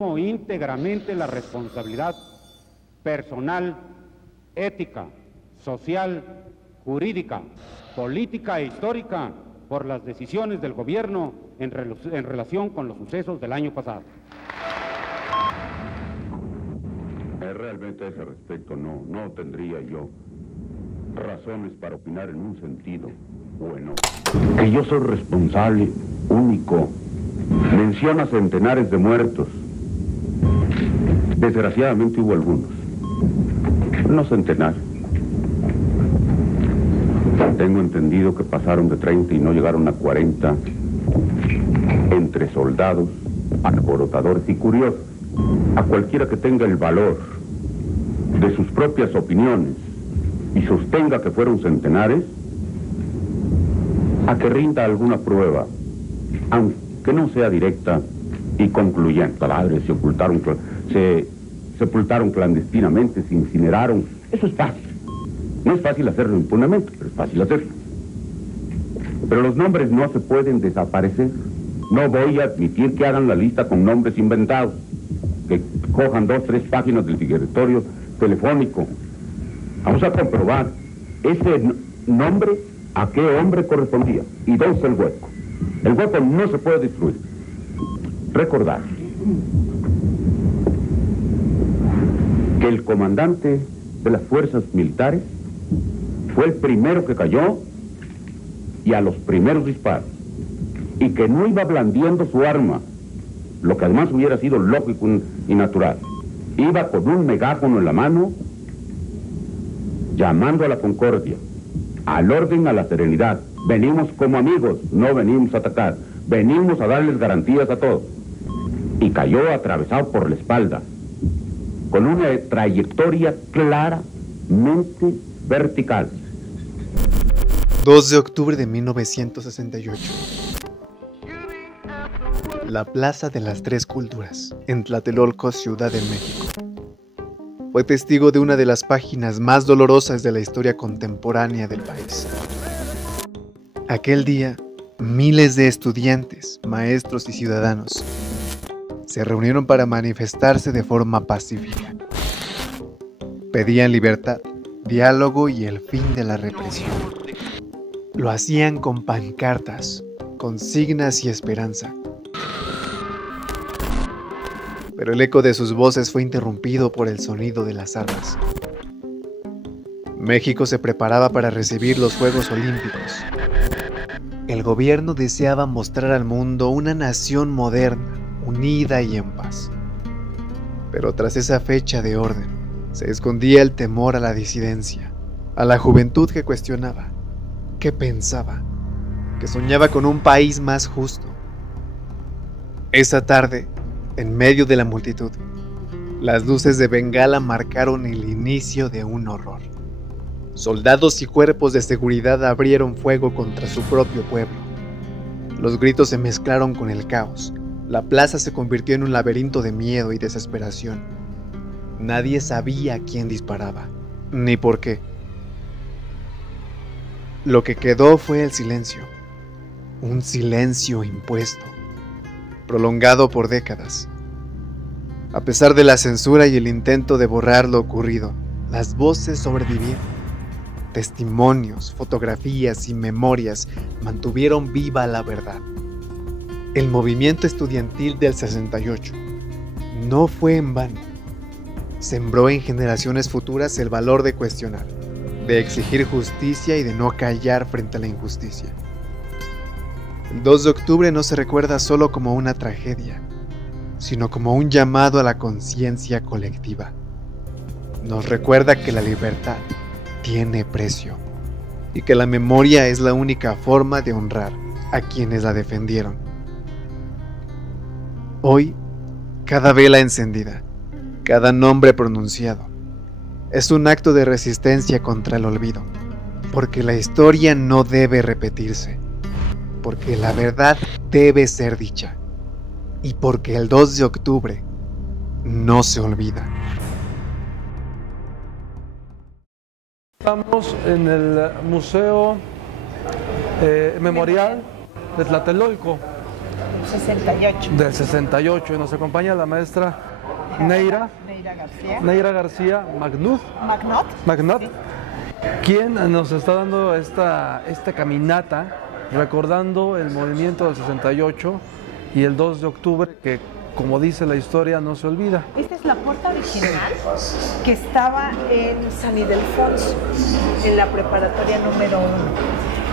íntegramente la responsabilidad personal, ética, social, jurídica, política e histórica por las decisiones del gobierno en relación con los sucesos del año pasado. Realmente a ese respecto no tendría yo razones para opinar en un sentido o en otro. Que yo soy responsable, único. Menciona centenares de muertos. Desgraciadamente hubo algunos. No centenares. Tengo entendido que pasaron de 30 y no llegaron a 40 entre soldados, alborotadores y curiosos. A cualquiera que tenga el valor de sus propias opiniones y sostenga que fueron centenares, a que rinda alguna prueba, aunque no sea directa y concluyente. Cadáveres se sepultaron clandestinamente, se incineraron. Eso es fácil. No es fácil hacerlo impunemente, pero es fácil hacerlo. Pero los nombres no se pueden desaparecer. No voy a admitir que hagan la lista con nombres inventados, que cojan 2 o 3 páginas del directorio telefónico. Vamos a comprobar ese nombre a qué hombre correspondía y dónde está el hueco. El hueco no se puede destruir. Recordar que el comandante de las fuerzas militares fue el primero que cayó y a los primeros disparos, y que no iba blandiendo su arma, lo que además hubiera sido lógico y natural. Iba con un megáfono en la mano, llamando a la concordia, al orden, a la serenidad. Venimos como amigos, no venimos a atacar, venimos a darles garantías a todos. Y cayó atravesado por la espalda, con una trayectoria claramente vertical. 2 de octubre de 1968. La Plaza de las Tres Culturas, en Tlatelolco, Ciudad de México. Fue testigo de una de las páginas más dolorosas de la historia contemporánea del país. Aquel día, miles de estudiantes, maestros y ciudadanos se reunieron para manifestarse de forma pacífica. Pedían libertad, diálogo y el fin de la represión. Lo hacían con pancartas, consignas y esperanza. Pero el eco de sus voces fue interrumpido por el sonido de las armas. México se preparaba para recibir los Juegos Olímpicos. El gobierno deseaba mostrar al mundo una nación moderna, unida y en paz. Pero tras esa fecha de orden, se escondía el temor a la disidencia, a la juventud que cuestionaba, que pensaba, que soñaba con un país más justo. Esa tarde, en medio de la multitud, las luces de Bengala marcaron el inicio de un horror. Soldados y cuerpos de seguridad abrieron fuego contra su propio pueblo. Los gritos se mezclaron con el caos. La plaza se convirtió en un laberinto de miedo y desesperación. Nadie sabía quién disparaba, ni por qué. Lo que quedó fue el silencio. Un silencio impuesto, prolongado por décadas. A pesar de la censura y el intento de borrar lo ocurrido, las voces sobrevivieron. Testimonios, fotografías y memorias mantuvieron viva la verdad. El movimiento estudiantil del 68 no fue en vano. Sembró en generaciones futuras el valor de cuestionar, de exigir justicia y de no callar frente a la injusticia. El 2 de octubre no se recuerda solo como una tragedia, sino como un llamado a la conciencia colectiva. Nos recuerda que la libertad tiene precio y que la memoria es la única forma de honrar a quienes la defendieron. Hoy, cada vela encendida, cada nombre pronunciado, es un acto de resistencia contra el olvido, porque la historia no debe repetirse, porque la verdad debe ser dicha, y porque el 2 de octubre no se olvida. Estamos en el Museo Memorial de Tlatelolco, 68. Del 68. Y nos acompaña la maestra Neira García Magnot, Sí. quien nos está dando esta caminata recordando el movimiento del 68 y el 2 de octubre, que, como dice la historia, no se olvida. Esta es la puerta original que estaba en San Ildefonso, en la preparatoria número 1.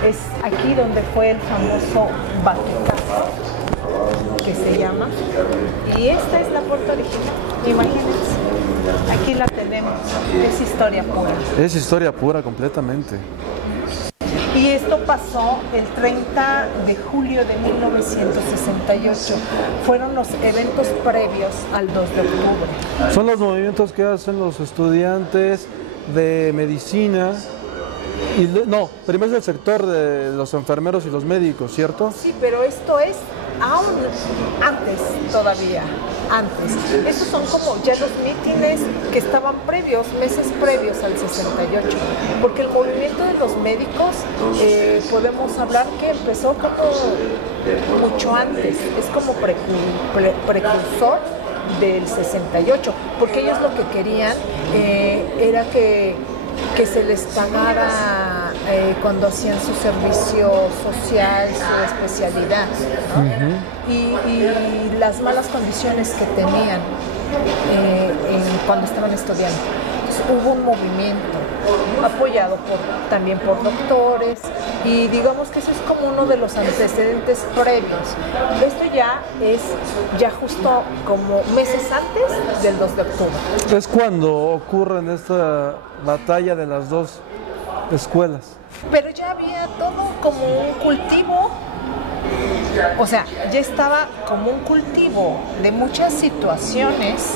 Es aquí donde fue el famoso batucazo, que se llama. Y esta es la puerta original, imagínense. Aquí la tenemos, es historia pura. Es historia pura completamente. Y esto pasó el 30 de julio de 1968. Fueron los eventos previos al 2 de octubre. Son los movimientos que hacen los estudiantes de medicina. Primero es el sector de los enfermeros y los médicos, ¿cierto? Sí, pero esto es aún antes todavía, antes. Estos son como ya los mítines que estaban previos, meses previos al 68, porque el movimiento de los médicos podemos hablar que empezó como mucho antes, es como precursor del 68, porque ellos lo que querían era que se les pagara cuando hacían su servicio social, su especialidad, ¿no? Y las malas condiciones que tenían cuando estaban estudiando. Entonces, hubo un movimiento apoyado también por doctores, y digamos que eso es como uno de los antecedentes previos. Esto ya es justo como meses antes del 2 de octubre. Es cuando ocurre esta batalla de las dos escuelas. Pero ya había todo como un cultivo, o sea, ya estaba como un cultivo de muchas situaciones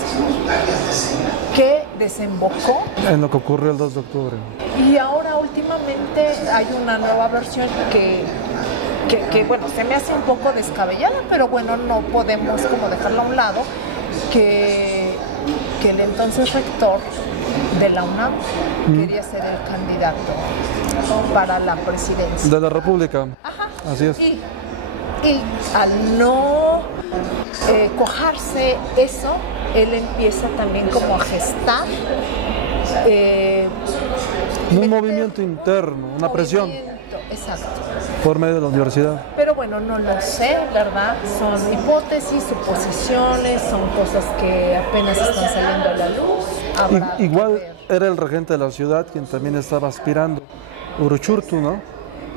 que desembocó en lo que ocurrió el 2 de octubre. Y ahora últimamente hay una nueva versión que bueno, se me hace un poco descabellada, pero bueno, no podemos como dejarla a un lado, que el entonces rector de la UNAM quería ser el candidato para la presidencia de la República. Ajá. Así es. Y al no cuajarse eso, él empieza también como a gestar un movimiento interno, una presión. Exacto. Por medio de la universidad. Pero bueno, no lo sé, ¿verdad? Son hipótesis, suposiciones, son cosas que apenas están saliendo a la luz. Igual era el regente de la ciudad quien también estaba aspirando, Uruchurtu, ¿no?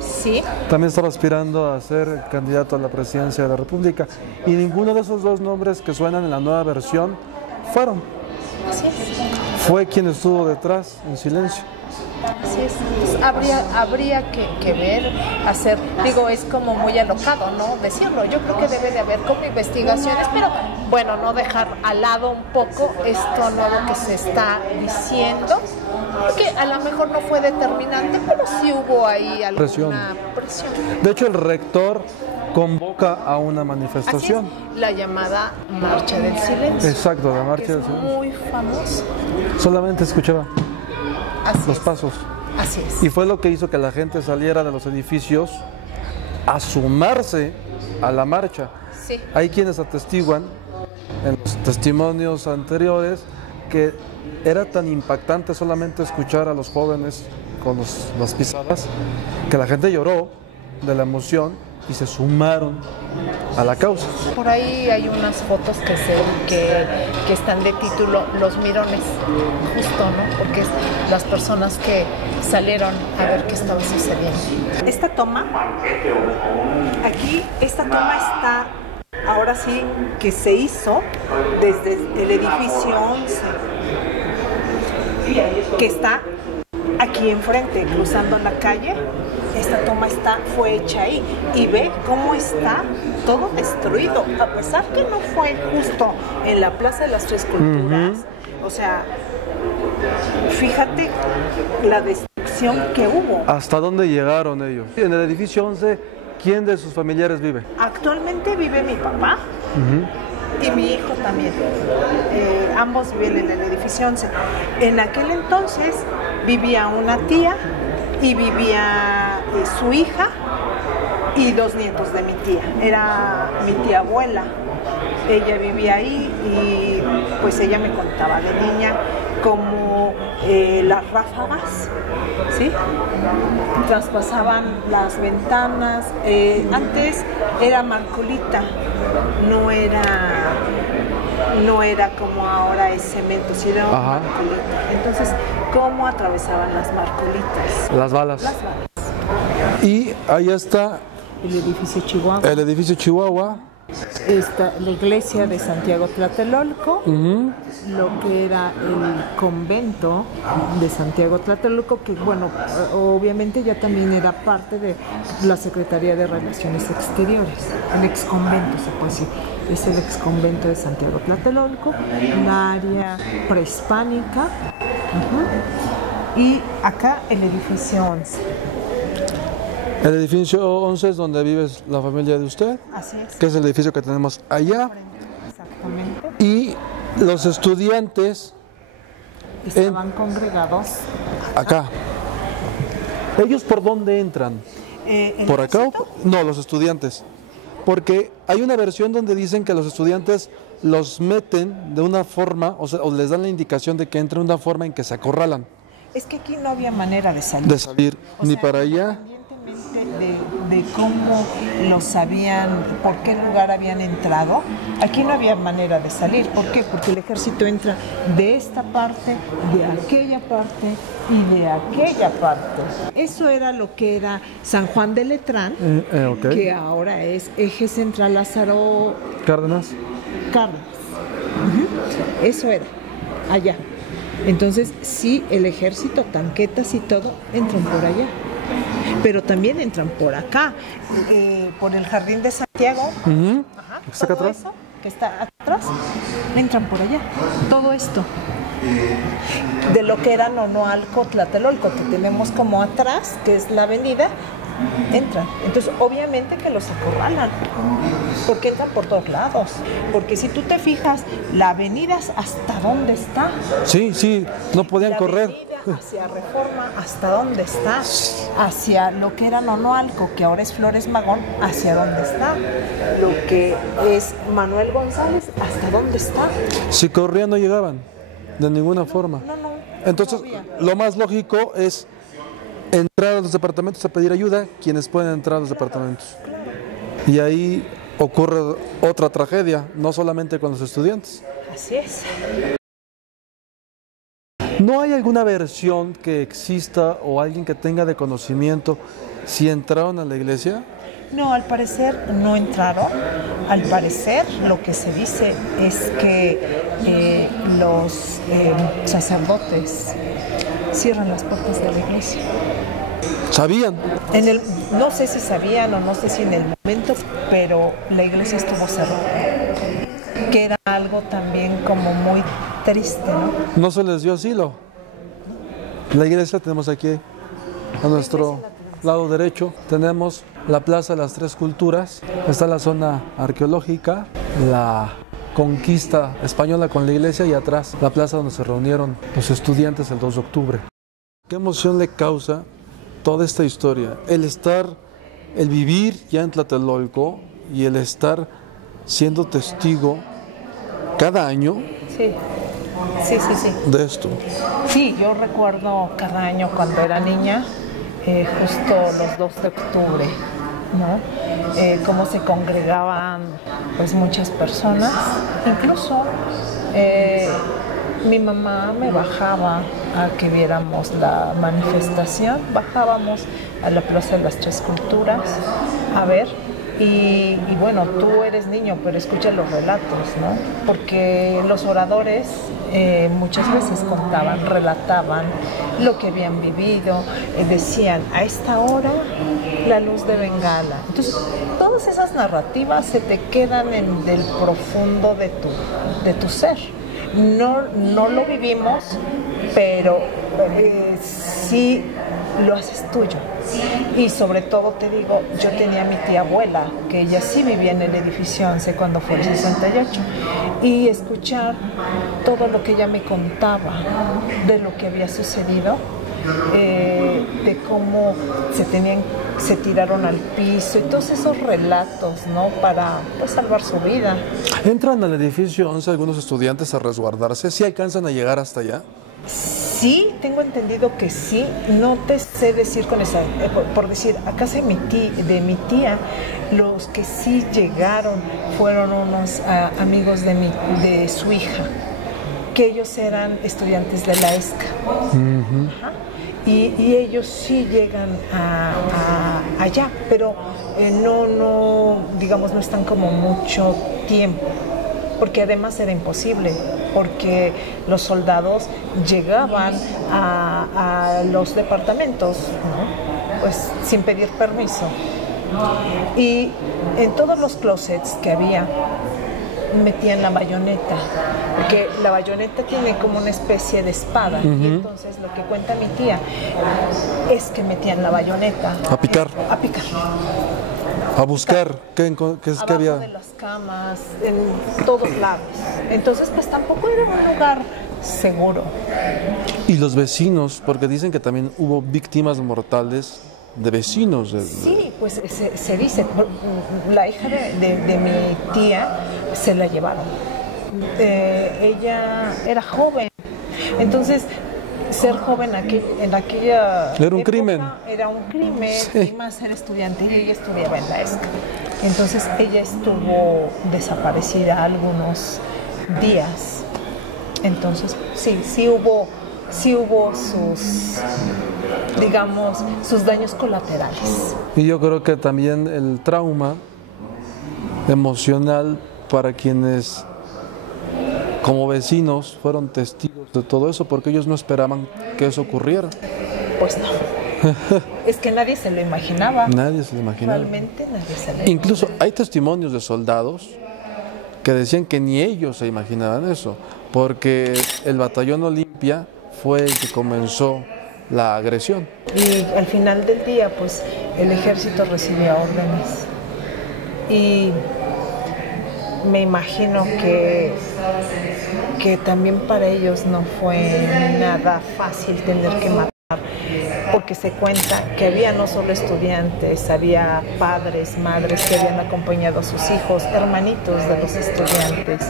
Sí. También estaba aspirando a ser candidato a la presidencia de la República. Y ninguno de esos dos nombres que suenan en la nueva versión fueron. Así es. Fue quien estuvo detrás, en silencio. Así es. Pues habría que ver, hacer, digo, es como muy alocado, ¿no? Decirlo. Yo creo que debe de haber como investigaciones, pero bueno, no dejar al lado un poco esto nuevo que se está diciendo, porque a lo mejor no fue determinante, pero sí hubo ahí alguna presión. De hecho, el rector convoca a una manifestación. Así es, la llamada Marcha del Silencio. Exacto, la Marcha del Silencio. Muy famosa. Solamente escuchaba los pasos. Así es. Y fue lo que hizo que la gente saliera de los edificios a sumarse a la marcha. Sí. Hay quienes atestiguan en los testimonios anteriores que era tan impactante solamente escuchar a los jóvenes con las pisadas que la gente lloró de la emoción y se sumaron a la causa. Por ahí hay unas fotos que están de título Los Mirones, justo, ¿no? Porque es las personas que salieron a ver qué estaba sucediendo. Esta toma está, ahora sí, que se hizo desde el edificio 11, que está aquí enfrente, cruzando la calle. Esta toma fue hecha ahí y ve cómo está todo destruido, a pesar que no fue justo en la Plaza de las Tres Culturas. O sea, fíjate la destrucción que hubo. ¿Hasta dónde llegaron ellos? En el edificio 11, ¿quién de sus familiares vive? Actualmente vive mi papá y mi hijo también. Ambos viven en el edificio 11. En aquel entonces vivía una tía y vivía su hija y 2 nietos de mi tía. Era mi tía abuela. Ella vivía ahí y pues ella me contaba de niña como las ráfagas, ¿sí? Traspasaban las ventanas. Antes era marcolita, no era como ahora es cemento, sino era marcolita. Entonces, ¿cómo atravesaban las marcolitas? Las balas. Las balas. Y ahí está El edificio Chihuahua. el edificio Chihuahua. Está la iglesia de Santiago Tlatelolco, lo que era el convento de Santiago Tlatelolco, que bueno, obviamente ya también era parte de la Secretaría de Relaciones Exteriores, el exconvento se puede decir, es el exconvento de Santiago Tlatelolco, la área prehispánica, y acá el edificio 11. El edificio 11 es donde vive la familia de usted, Así es. que es el edificio que tenemos allá. Exactamente. Y los estudiantes Estaban congregados acá. ¿Ellos por dónde entran? ¿Por acá? No, los estudiantes. Porque hay una versión donde dicen que los estudiantes los meten de una forma, o sea, o les dan la indicación de que entren de una forma en que se acorralan. Es que aquí no había manera de salir. De salir O ni sea, para allá. Independientemente de cómo los habían, por qué lugar habían entrado, aquí no había manera de salir. ¿Por qué? Porque el ejército entra de esta parte, de aquella parte y de aquella parte. Eso era lo que era San Juan de Letrán, Ok. que ahora es Eje Central Lázaro Cárdenas. Cárdenas. Eso era, allá. Entonces, sí, el ejército, tanquetas y todo, entran por allá. Pero también entran por acá, por el Jardín de Santiago. Ajá, ¿Está acá todo atrás? eso que está atrás, entran por allá. Todo esto. De lo que era Nonoalco, Tlatelolco, que tenemos como atrás, que es la avenida, entran. Entonces, obviamente que los acorralan, porque entran por todos lados. Porque si tú te fijas, la avenida hasta dónde está. Sí, sí, no podían La correr. avenida hacia Reforma, hasta dónde está. Hacia lo que era Nonoalco, que ahora es Flores Magón, hacia dónde está. Lo que es Manuel González, hasta dónde está. Si corrían no llegaban, de ninguna forma. No. Entonces, no había. lo más lógico es entrar a los departamentos a pedir ayuda, quienes pueden entrar a los departamentos. Y ahí ocurre otra tragedia, no solamente con los estudiantes. Así es. ¿No hay alguna versión que exista o alguien que tenga de conocimiento si entraron a la iglesia? No, al parecer no entraron. Al parecer lo que se dice es que los sacerdotes cierran las puertas de la iglesia. ¿Sabían? No sé si sabían o no sé si en el momento, pero la iglesia estuvo cerrada. Que era algo también como muy triste, ¿no? No se les dio asilo. La iglesia tenemos aquí a nuestro lado derecho. Tenemos la Plaza de las Tres Culturas. Está la zona arqueológica, la conquista española con la iglesia y atrás la plaza donde se reunieron los estudiantes el 2 de octubre. ¿Qué emoción le causa toda esta historia? El vivir ya en Tlatelolco y el estar siendo testigo cada año Sí. de esto. Sí, yo recuerdo cada año cuando era niña, justo los 2 de octubre, ¿no? Cómo se congregaban pues muchas personas. Incluso mi mamá me bajaba a que viéramos la manifestación, bajábamos a la Plaza de las Tres Culturas a ver. Y bueno, tú eres niño, pero escucha los relatos, ¿no? Porque los oradores muchas veces contaban, relataban lo que habían vivido, decían, a esta hora la luz de Bengala. Entonces, todas esas narrativas se te quedan en el profundo de tu ser. No lo vivimos, pero sí lo haces tuyo. Y sobre todo te digo, yo tenía a mi tía abuela, que ella sí vivía en el edificio 11 cuando fue el 68, y escuchar todo lo que ella me contaba de lo que había sucedido, de cómo se tiraron al piso y todos esos relatos, ¿no? Para pues, salvar su vida. ¿Entran al edificio 11 algunos estudiantes a resguardarse? ¿Sí alcanzan a llegar hasta allá? Sí, tengo entendido que sí. No te sé decir con esa, por decir, a casa de mi tía, los que sí llegaron fueron unos amigos de su hija, que ellos eran estudiantes de la ESCA. Ajá. Y ellos sí llegan allá, pero digamos, no están como mucho tiempo, porque además era imposible, porque los soldados llegaban a los departamentos, ¿no? Pues sin pedir permiso. Y en todos los closets que había, metían la bayoneta, porque la bayoneta tiene como una especie de espada, y entonces lo que cuenta mi tía es que metían la bayoneta a picar, a buscar qué había abajo de las camas, en todos lados. Entonces pues tampoco era un lugar seguro. Y los vecinos, porque dicen que también hubo víctimas mortales de vecinos. Sí, pues se dice, la hija de mi tía se la llevaron. Ella era joven, entonces ser joven en aquella era un crimen. Era un crimen, sí. Y más ser estudiante, y ella estudiaba en la ESCA. Entonces ella estuvo desaparecida algunos días. Entonces sí hubo sus, digamos, sus daños colaterales. Y yo creo que también el trauma emocional para quienes como vecinos fueron testigos de todo eso, porque ellos no esperaban que eso ocurriera. Pues no. Es que nadie se lo imaginaba. Nadie se lo imaginaba. Realmente nadie se lo imaginaba. Incluso hay testimonios de soldados que decían que ni ellos se imaginaban eso, porque el batallón Olimpia fue el que comenzó la agresión. Y al final del día, pues, el ejército recibió órdenes. Y me imagino que también para ellos no fue nada fácil tener que matar, porque se cuenta que había no solo estudiantes, había padres, madres que habían acompañado a sus hijos, hermanitos de los estudiantes.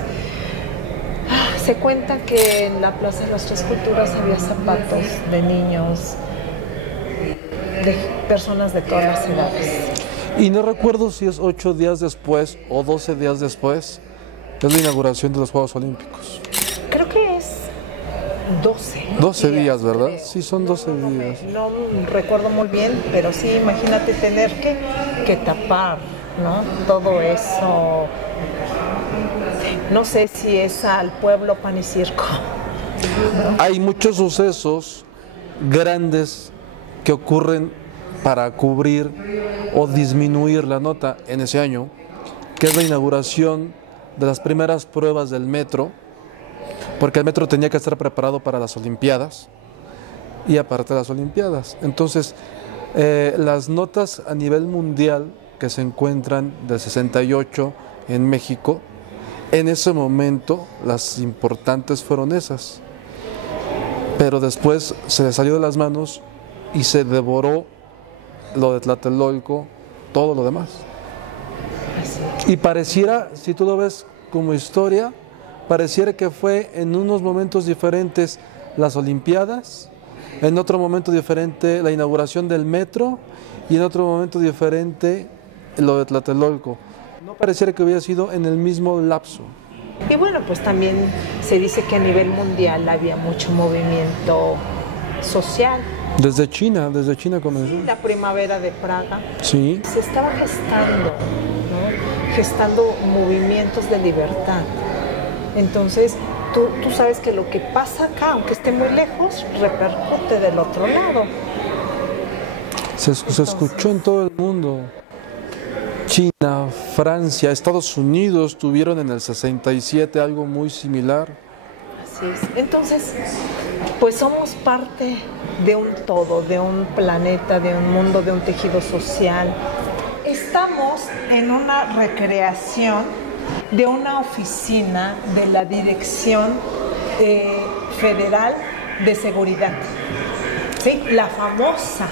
Se cuenta que en la Plaza de las Tres Culturas había zapatos de niños, de personas de todas las edades. Y no recuerdo si es 8 días después o 12 días después, es la inauguración de los Juegos Olímpicos. Creo que es 12. 12 días, ¿verdad? Creo. Sí, son 12 días. No recuerdo muy bien, pero sí, imagínate tener que tapar, ¿no? Todo eso. No sé si es al pueblo pan y circo. Hay muchos sucesos grandes que ocurren para cubrir o disminuir la nota en ese año, que es la inauguración de las primeras pruebas del metro, porque el metro tenía que estar preparado para las Olimpiadas y aparte de las Olimpiadas. Entonces, las notas a nivel mundial que se encuentran del 68 en México, en ese momento las importantes fueron esas, pero después se le salió de las manos y se devoró lo de Tlatelolco, todo lo demás. Y pareciera, si tú lo ves como historia, pareciera que fue en unos momentos diferentes las Olimpiadas, en otro momento diferente la inauguración del metro y en otro momento diferente lo de Tlatelolco. No pareciera que hubiera sido en el mismo lapso. Y bueno, pues también se dice que a nivel mundial había mucho movimiento social. Desde China comenzó. Sí, la primavera de Praga. Sí. Se estaba gestando, ¿no? Gestando movimientos de libertad. Entonces, tú sabes que lo que pasa acá, aunque esté muy lejos, repercute del otro lado. Se escuchó en todo el mundo. China, Francia, Estados Unidos tuvieron en el 67 algo muy similar. Así es. Entonces, pues somos parte de un todo, de un planeta, de un mundo, de un tejido social. Estamos en una recreación de una oficina de la Dirección Federal de Seguridad. Sí, la famosa,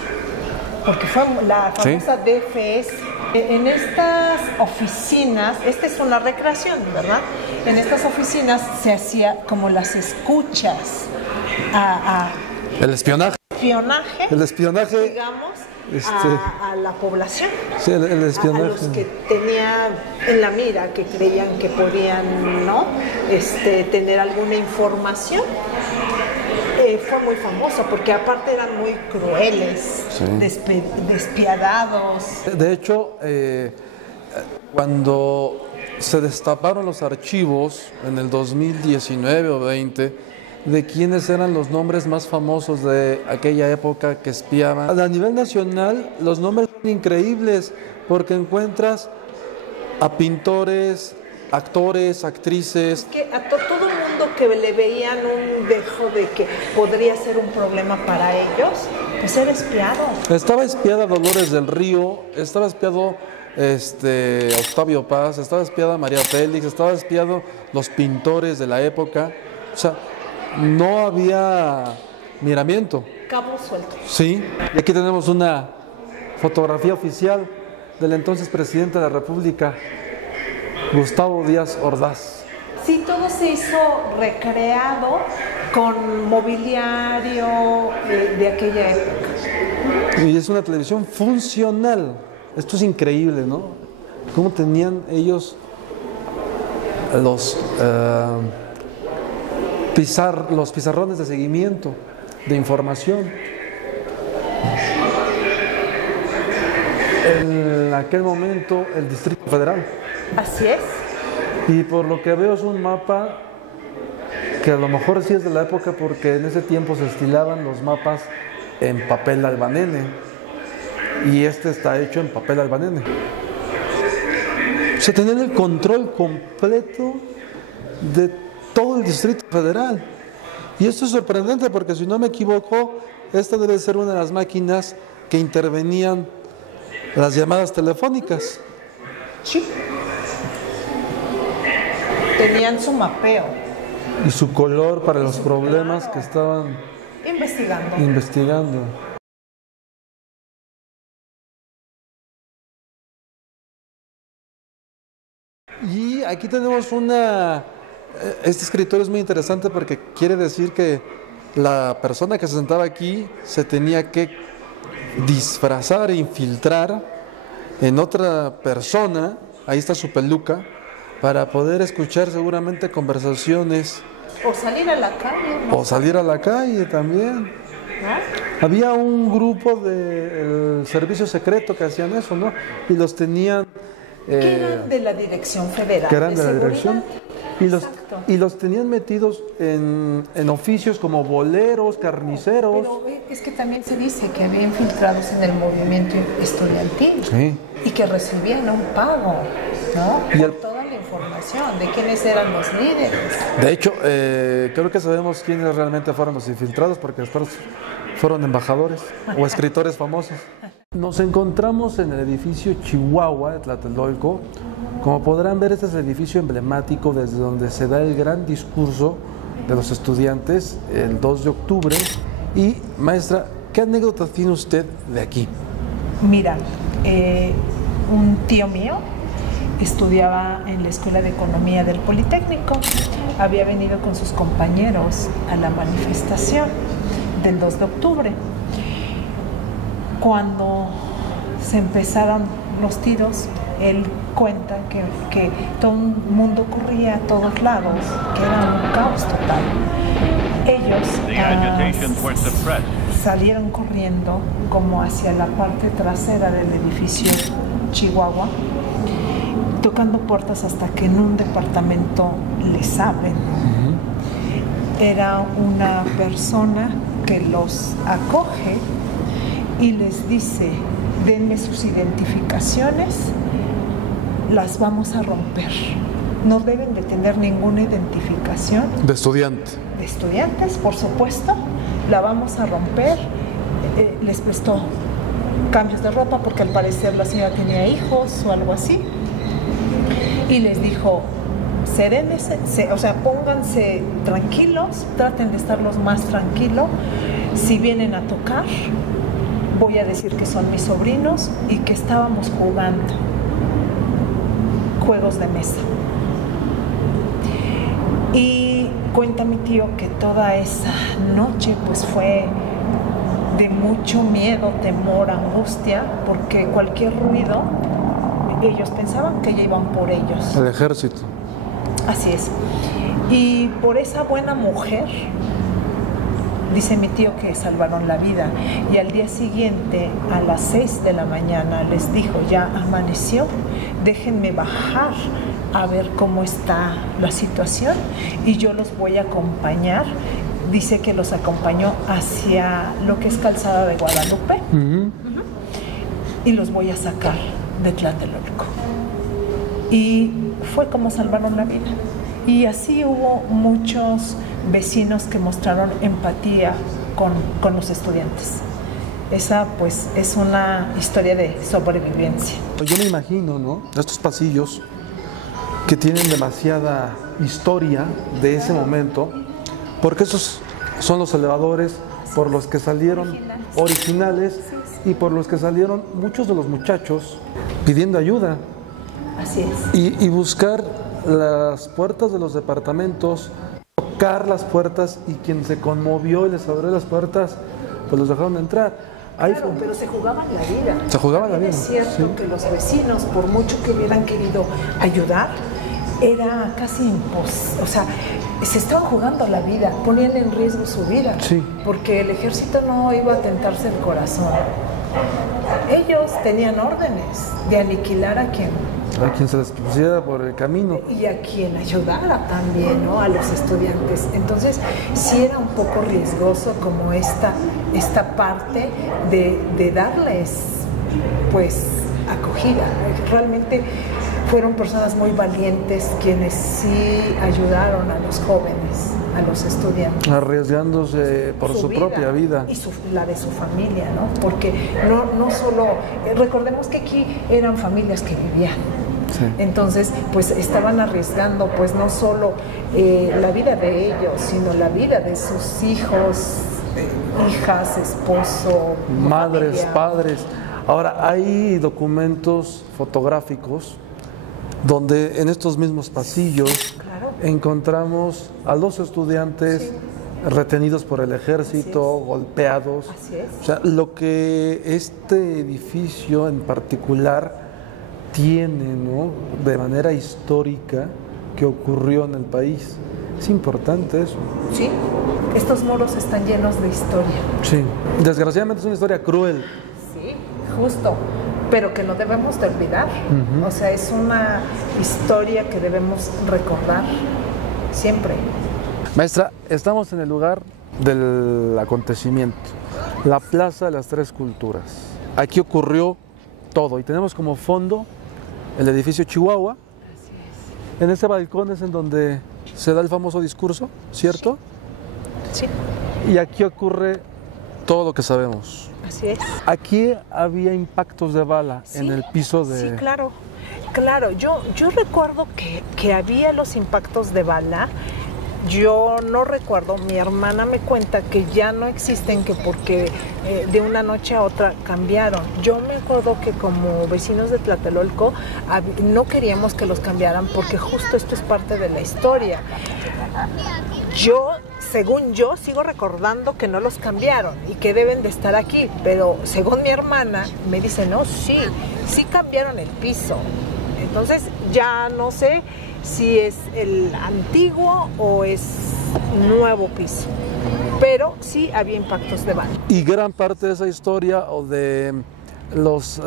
porque fue la famosa DFS. En estas oficinas, esta es una recreación, ¿verdad? En estas oficinas se hacía como las escuchas El espionaje. El espionaje, digamos, a la población. Sí, el espionaje. A los que tenían en la mira, que creían que podían, ¿no? Tener alguna información. Fue muy famoso porque aparte eran muy crueles, sí, despiadados. De hecho, cuando se destaparon los archivos en el 2019 o 20 de quiénes eran los nombres más famosos de aquella época que espiaban, a nivel nacional los nombres son increíbles porque encuentras a pintores, actores, actrices. Es que a todo el mundo que le veían un dejo de que podría ser un problema para ellos, pues era espiado. Estaba espiada Dolores del Río, estaba espiado Octavio Paz, estaba espiada María Félix, estaba espiado los pintores de la época. O sea, no había miramiento. Cabo suelto. Sí, y aquí tenemos una fotografía oficial del entonces presidente de la República, Gustavo Díaz Ordaz. Sí, todo se hizo recreado con mobiliario de aquella época. Y es una televisión funcional. Esto es increíble, ¿no? Cómo tenían ellos los pizarrones de seguimiento, de información. En aquel momento, el Distrito Federal. Así es. Y por lo que veo es un mapa que a lo mejor sí es de la época porque en ese tiempo se estilaban los mapas en papel albanene y este está hecho en papel albanene. Se tenía el control completo de todo el Distrito Federal. Y esto es sorprendente porque si no me equivoco, esta debe ser una de las máquinas que intervenían las llamadas telefónicas. Sí. Tenían su mapeo. Y su color para los problemas que estaban investigando. Y aquí tenemos este escritorio es muy interesante porque quiere decir que la persona que se sentaba aquí se tenía que disfrazar e infiltrar en otra persona, ahí está su peluca, para poder escuchar seguramente conversaciones. O salir a la calle. ¿No? O salir a la calle también. ¿No? Había un grupo del servicio secreto que hacían eso, ¿no? Y los tenían... que eran de la Dirección Federal que eran de la Seguridad. Dirección. Y los tenían metidos en oficios como boleros, carniceros. Pero es que también se dice que había infiltrados en el movimiento estudiantil. Sí. Y que recibían un pago, ¿no? Por toda la información de quiénes eran los líderes. De hecho, creo que sabemos quiénes realmente fueron los infiltrados porque después fueron embajadores o escritores famosos. Nos encontramos en el edificio Chihuahua de Tlatelolco. Como podrán ver, este es el edificio emblemático desde donde se da el gran discurso de los estudiantes el 2 de octubre. Y, maestra, ¿qué anécdota tiene usted de aquí? Mira, un tío mío estudiaba en la Escuela de Economía del Politécnico. Había venido con sus compañeros a la manifestación del 2 de octubre. Cuando se empezaron los tiros, él cuenta que todo el mundo corría a todos lados, que era un caos total. Ellos salieron corriendo como hacia la parte trasera del edificio Chihuahua, tocando puertas hasta que en un departamento les abren. Era una persona que los acoge y les dice: denme sus identificaciones, las vamos a romper. No deben de tener ninguna identificación. De estudiante. De estudiantes, por supuesto. La vamos a romper. Les prestó cambios de ropa porque al parecer la señora tenía hijos o algo así. Y les dijo: serénense, o sea, pónganse tranquilos, traten de estar los más tranquilos. Si vienen a tocar, voy a decir que son mis sobrinos y que estábamos jugando juegos de mesa. Y cuenta mi tío que toda esa noche pues fue de mucho miedo, temor, angustia, porque cualquier ruido, ellos pensaban que ya iban por ellos. El ejército. Así es. Y por esa buena mujer, dice mi tío que salvaron la vida. Y al día siguiente, a las 6 de la mañana, les dijo, ya amaneció, déjenme bajar a ver cómo está la situación y yo los voy a acompañar. Dice que los acompañó hacia lo que es Calzada de Guadalupe y los voy a sacar de Tlatelolco. Y fue como salvaron la vida. Y así hubo muchos vecinos que mostraron empatía con los estudiantes. Esa pues es una historia de sobrevivencia. Yo me imagino, ¿no?, estos pasillos que tienen demasiada historia de ese momento, porque esos son los elevadores por los que salieron originales y por los que salieron muchos de los muchachos pidiendo ayuda. Así es. Y buscar las puertas de los departamentos, tocar las puertas, y quien se conmovió y les abrió las puertas, pues los dejaron entrar. Claro, pero se jugaban la vida. Se jugaban la vida. Es cierto que los vecinos, por mucho que hubieran querido ayudar, era casi imposible. O sea, se estaban jugando la vida, ponían en riesgo su vida. Sí. Porque el ejército no iba a tentarse el corazón. Ellos tenían órdenes de aniquilar a quien se les pusiera por el camino. Y a quien ayudara también, ¿no?, a los estudiantes. Entonces, sí era un poco riesgoso como esta parte de darles, pues, acogida. Realmente fueron personas muy valientes quienes sí ayudaron a los jóvenes, a los estudiantes. Arriesgándose por su propia vida. Y la de su familia, ¿no? Porque no solo, recordemos que aquí eran familias que vivían. Sí. Entonces, pues estaban arriesgando, pues no solo la vida de ellos, sino la vida de sus hijos, hijas, esposo, madres, familia. Padres. Ahora, hay documentos fotográficos donde en estos mismos pasillos encontramos a los estudiantes retenidos por el ejército, golpeados. Así es. O sea, lo que este edificio en particular tiene, ¿no?, de manera histórica, que ocurrió en el país. Es importante eso. Sí, estos muros están llenos de historia. Sí, desgraciadamente es una historia cruel. Sí, justo, pero que no debemos de olvidar. O sea, es una historia que debemos recordar siempre. Maestra, estamos en el lugar del acontecimiento, la Plaza de las Tres Culturas. Aquí ocurrió todo y tenemos como fondo el edificio Chihuahua. Así es. En ese balcón es en donde se da el famoso discurso, ¿cierto? Sí. Y aquí ocurre todo lo que sabemos. Así es. Aquí había impactos de bala en el piso de... Sí, claro. Claro, yo recuerdo que había los impactos de bala. Yo no recuerdo, mi hermana me cuenta que ya no existen, que porque de una noche a otra cambiaron. Yo me acuerdo que como vecinos de Tlatelolco no queríamos que los cambiaran porque justo esto es parte de la historia. Según yo, sigo recordando que no los cambiaron y que deben de estar aquí, pero según mi hermana me dice, no, sí cambiaron el piso. Entonces ya no sé si es el antiguo o es nuevo piso, pero sí había impactos de bala. Y gran parte de esa historia o de los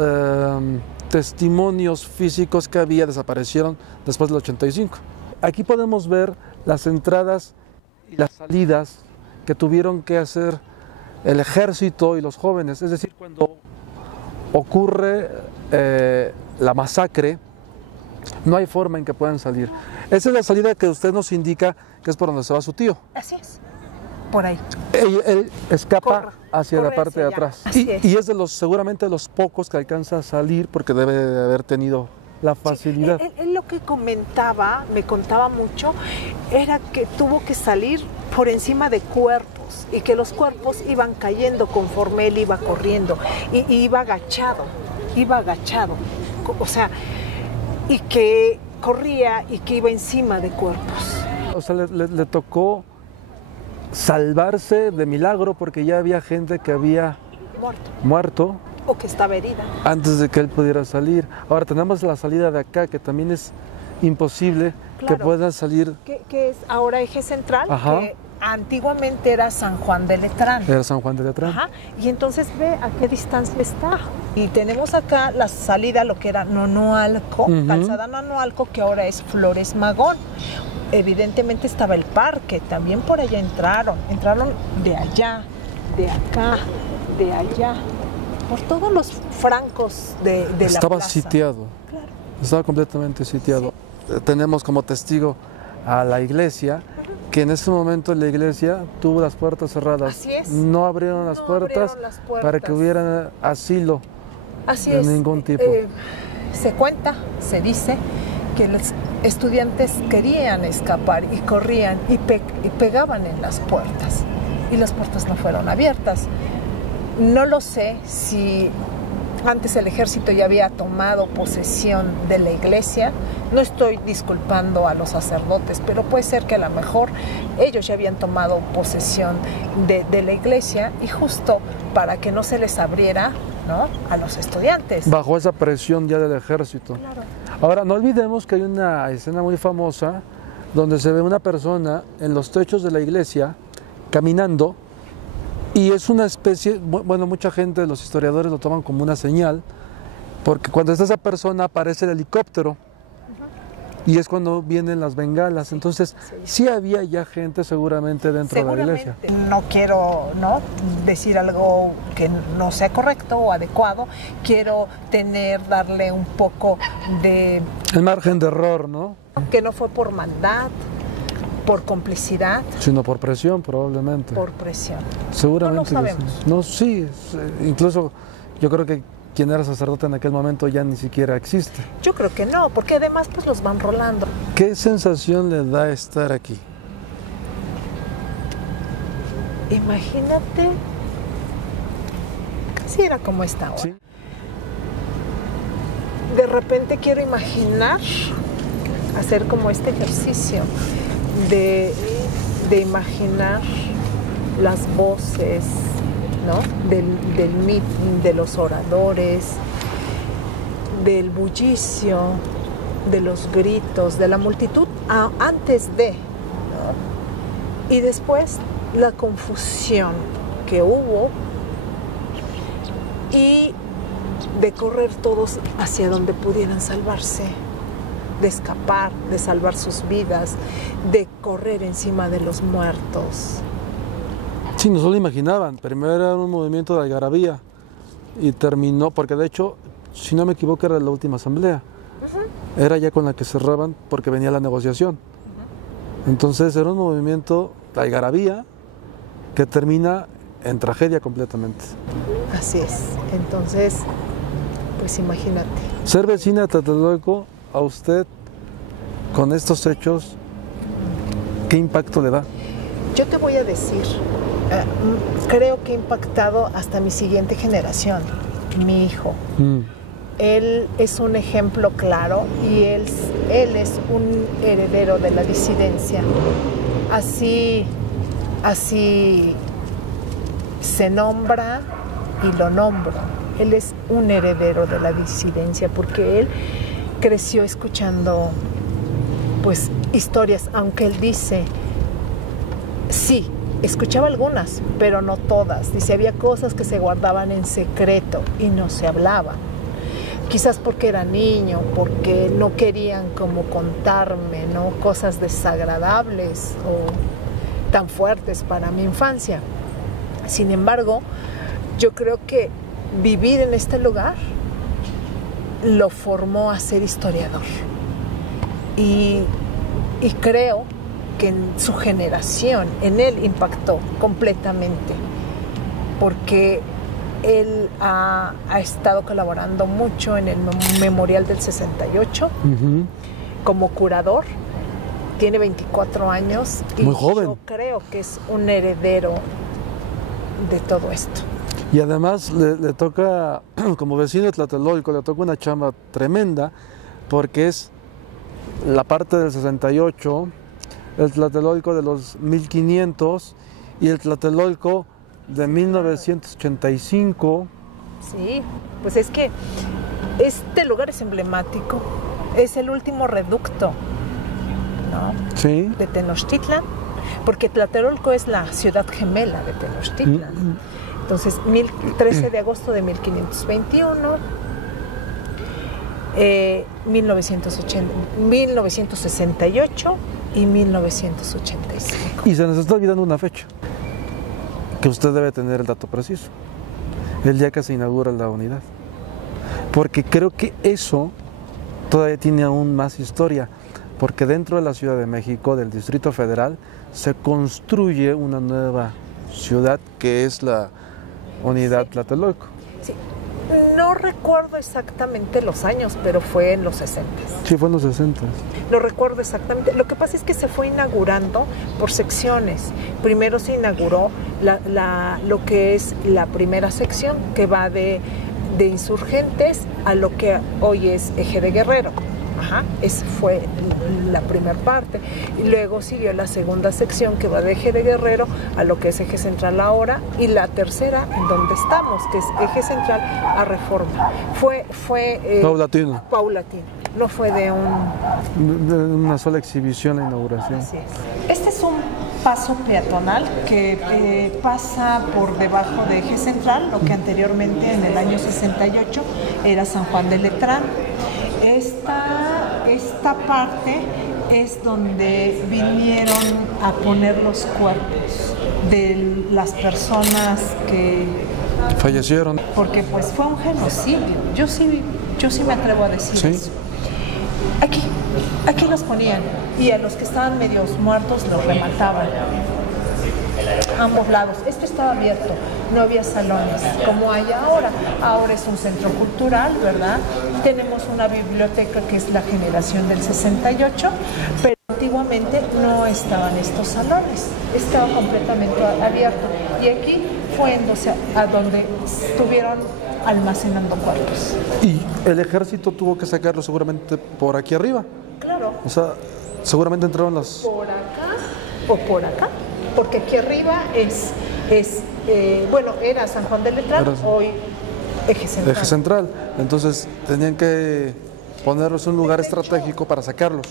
testimonios físicos que había desaparecieron después del 85. Aquí podemos ver las entradas y las salidas que tuvieron que hacer el ejército y los jóvenes, es decir, cuando ocurre la masacre, no hay forma en que puedan salir. Esa es la salida que usted nos indica que es por donde se va su tío. Así es, por ahí. Él escapa hacia la parte de atrás. Y es seguramente de los pocos que alcanza a salir porque debe de haber tenido la facilidad. Él lo que comentaba, me contaba mucho, era que tuvo que salir por encima de cuerpos y que los cuerpos iban cayendo conforme él iba corriendo y iba agachado, o sea, y que corría y que iba encima de cuerpos. O sea, le tocó salvarse de milagro porque ya había gente que había muerto o que estaba herida antes de que él pudiera salir. Ahora tenemos la salida de acá, que también es imposible que pueda salir. Que es ahora Eje Central, Ajá. que antiguamente era San Juan de Letrán. Era San Juan de Letrán. Ajá. Y entonces ve a qué distancia está. Y tenemos acá la salida, lo que era Nonoalco, Calzada Nonoalco, que ahora es Flores Magón. Evidentemente estaba el parque, también por allá entraron de allá, de acá, de allá, por todos los francos de la plaza. Estaba sitiado, claro. Estaba completamente sitiado. Sí. Tenemos como testigo a la iglesia, que en ese momento la iglesia tuvo las puertas cerradas. Así es. No abrieron las puertas para que hubiera asilo. Así de es. Ningún tipo. Se cuenta, se dice que los estudiantes querían escapar y corrían y pegaban en las puertas y las puertas no fueron abiertas. No lo sé si antes el ejército ya había tomado posesión de la iglesia. No estoy disculpando a los sacerdotes, pero puede ser que a lo mejor ellos ya habían tomado posesión de la iglesia y justo para que no se les abriera, ¿no?, a los estudiantes. Bajo esa presión ya del ejército. Claro. Ahora, no olvidemos que hay una escena muy famosa donde se ve una persona en los techos de la iglesia caminando y es una especie, bueno, mucha gente, los historiadores lo toman como una señal, porque cuando está esa persona aparece el helicóptero y es cuando vienen las bengalas. Entonces, sí había ya gente seguramente dentro de la iglesia. No quiero decir algo que no sea correcto o adecuado. Quiero darle un poco de... el margen de error, ¿no? Que no fue por maldad, por complicidad. Sino por presión, probablemente. Por presión. Seguramente. No lo sabemos. No, sí. Incluso yo creo que quien era sacerdote en aquel momento ya ni siquiera existe. Yo creo que no, porque además pues los van rolando. ¿Qué sensación le da estar aquí? Imagínate si era como esta ahora. ¿Sí? De repente quiero imaginar, hacer como este ejercicio de imaginar las voces, ¿no?, del meeting, de los oradores, del bullicio, de los gritos, de la multitud antes de, ¿no?, y después la confusión que hubo y de correr todos hacia donde pudieran salvarse, de escapar, de salvar sus vidas, de correr encima de los muertos. Sí, no solo imaginaban. Primero era un movimiento de algarabía y terminó, porque de hecho, si no me equivoco, era la última asamblea. Era ya con la que cerraban porque venía la negociación. Entonces era un movimiento de algarabía que termina en tragedia completamente. Así es. Entonces, pues imagínate. Ser vecina de Tlatelolco, a usted, con estos hechos, ¿qué impacto le da? Yo te voy a decir, creo que ha impactado hasta mi siguiente generación, mi hijo. Él es un ejemplo claro y él es un heredero de la disidencia. Así se nombra y lo nombro. Él es un heredero de la disidencia porque él creció escuchando pues historias, aunque él dice, sí, escuchaba algunas, pero no todas. Dice, había cosas que se guardaban en secreto y no se hablaban. Quizás porque era niño, porque no querían como contarme, ¿no?, cosas desagradables o tan fuertes para mi infancia. Sin embargo, yo creo que vivir en este lugar lo formó a ser historiador. Y creo que en su generación, en él impactó completamente, porque Él ha estado colaborando mucho en el Memorial del 68 como curador. Tiene 24 años y muy joven. Yo creo que es un heredero de todo esto. Y además le toca, como vecino de Tlatelolco, le toca una chamba tremenda, porque es la parte del 68, el Tlatelolco de los 1500 y el Tlatelolco de 1985. Sí, pues es que este lugar es emblemático, es el último reducto, ¿no? Sí. De Tenochtitlan, porque Tlatelolco es la ciudad gemela de Tenochtitlan. Entonces, 13 de agosto de 1521, 1968 y 1985. Y se nos está olvidando una fecha, que usted debe tener el dato preciso, el día que se inaugura la unidad, porque creo que eso todavía tiene aún más historia, porque dentro de la Ciudad de México, del Distrito Federal, se construye una nueva ciudad que es la unidad Tlatelolco. Sí. No recuerdo exactamente los años, pero fue en los 60. Sí, fue en los 60. No recuerdo exactamente. Lo que pasa es que se fue inaugurando por secciones. Primero se inauguró lo que es la primera sección, que va de Insurgentes a lo que hoy es Eje de Guerrero. Esa fue la primera parte. Y luego siguió la segunda sección, que va de Eje de Guerrero a lo que es Eje Central ahora, y la tercera en donde estamos, que es Eje Central a Reforma. Fue paulatino. No fue de una sola exhibición la inauguración. Así es. Este es un paso peatonal que pasa por debajo de Eje Central, lo que anteriormente en el año 68 era San Juan de Letrán. Esta parte es donde vinieron a poner los cuerpos de las personas que fallecieron. Porque pues fue un genocidio. Yo sí me atrevo a decir eso. Aquí los ponían, y a los que estaban medios muertos los remataban. Ambos lados. Esto estaba abierto, no había salones como hay ahora. Ahora es un centro cultural, ¿verdad? Tenemos una biblioteca que es la generación del 68, pero antiguamente no estaban estos salones, estaba completamente abierto. Y aquí fue a donde estuvieron almacenando cuerpos. Y el ejército tuvo que sacarlo seguramente por aquí arriba. Claro. O sea, seguramente entraron las... Por acá o por acá. Porque aquí arriba era San Juan de Letrán, hoy Eje Central. Eje Central. Entonces tenían que ponerlos en un lugar estratégico para sacarlos.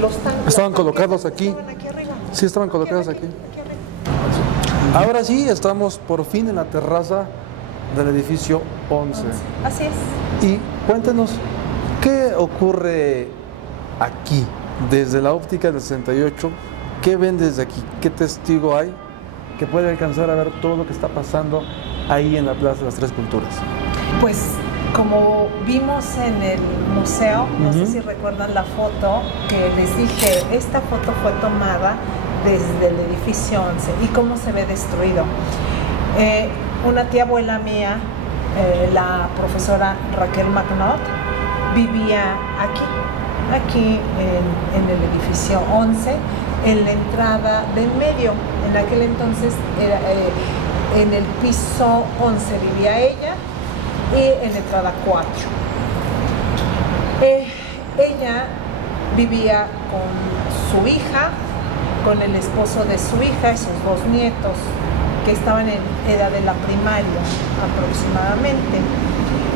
Los tanques estaban colocados aquí. Estaban aquí arriba. Sí, estaban colocados aquí. Ahora sí, estamos por fin en la terraza del edificio 11. Así es. Y cuéntenos, ¿qué ocurre aquí? Desde la óptica del 68, ¿qué ven desde aquí? ¿Qué testigo hay que puede alcanzar a ver todo lo que está pasando ahí en la Plaza de las Tres Culturas? Pues como vimos en el museo, no sé si recuerdan la foto que les dije, esta foto fue tomada desde el edificio 11 y cómo se ve destruido. Una tía abuela mía, la profesora Raquel McNaught, vivía aquí en el edificio 11, en la entrada del medio. En aquel entonces era, en el piso 11 vivía ella y en la entrada 4. Ella vivía con su hija, con el esposo de su hija y sus 2 nietos, que estaban en edad de la primaria aproximadamente.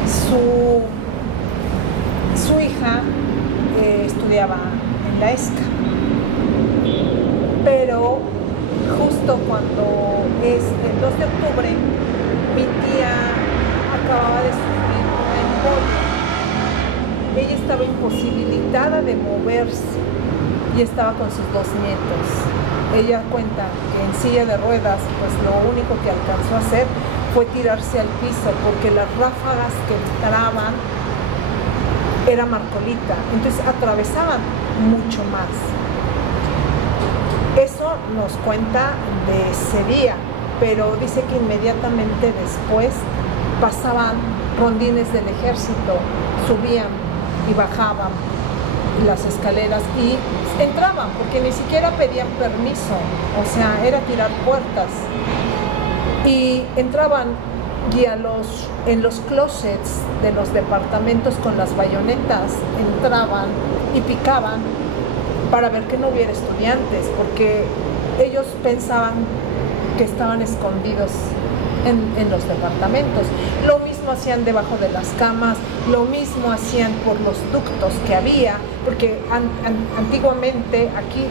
Su hija estudiaba en la ESCA, pero justo cuando es el 2 de octubre, mi tía acababa de sufrir una embolia. Ella estaba imposibilitada de moverse y estaba con sus 2 nietos. Ella cuenta que en silla de ruedas, pues lo único que alcanzó a hacer fue tirarse al piso, porque las ráfagas que entraban era marcolita, entonces atravesaban mucho más. Eso nos cuenta de ese día. pero dice que inmediatamente después pasaban rondines del ejército, subían y bajaban las escaleras y entraban, porque ni siquiera pedían permiso, o sea, era tirar puertas. Y entraban y en los closets de los departamentos con las bayonetas entraban y picaban para ver que no hubiera estudiantes, porque ellos pensaban que estaban escondidos en los departamentos. Lo mismo hacían debajo de las camas, lo mismo hacían por los ductos que había, porque antiguamente aquí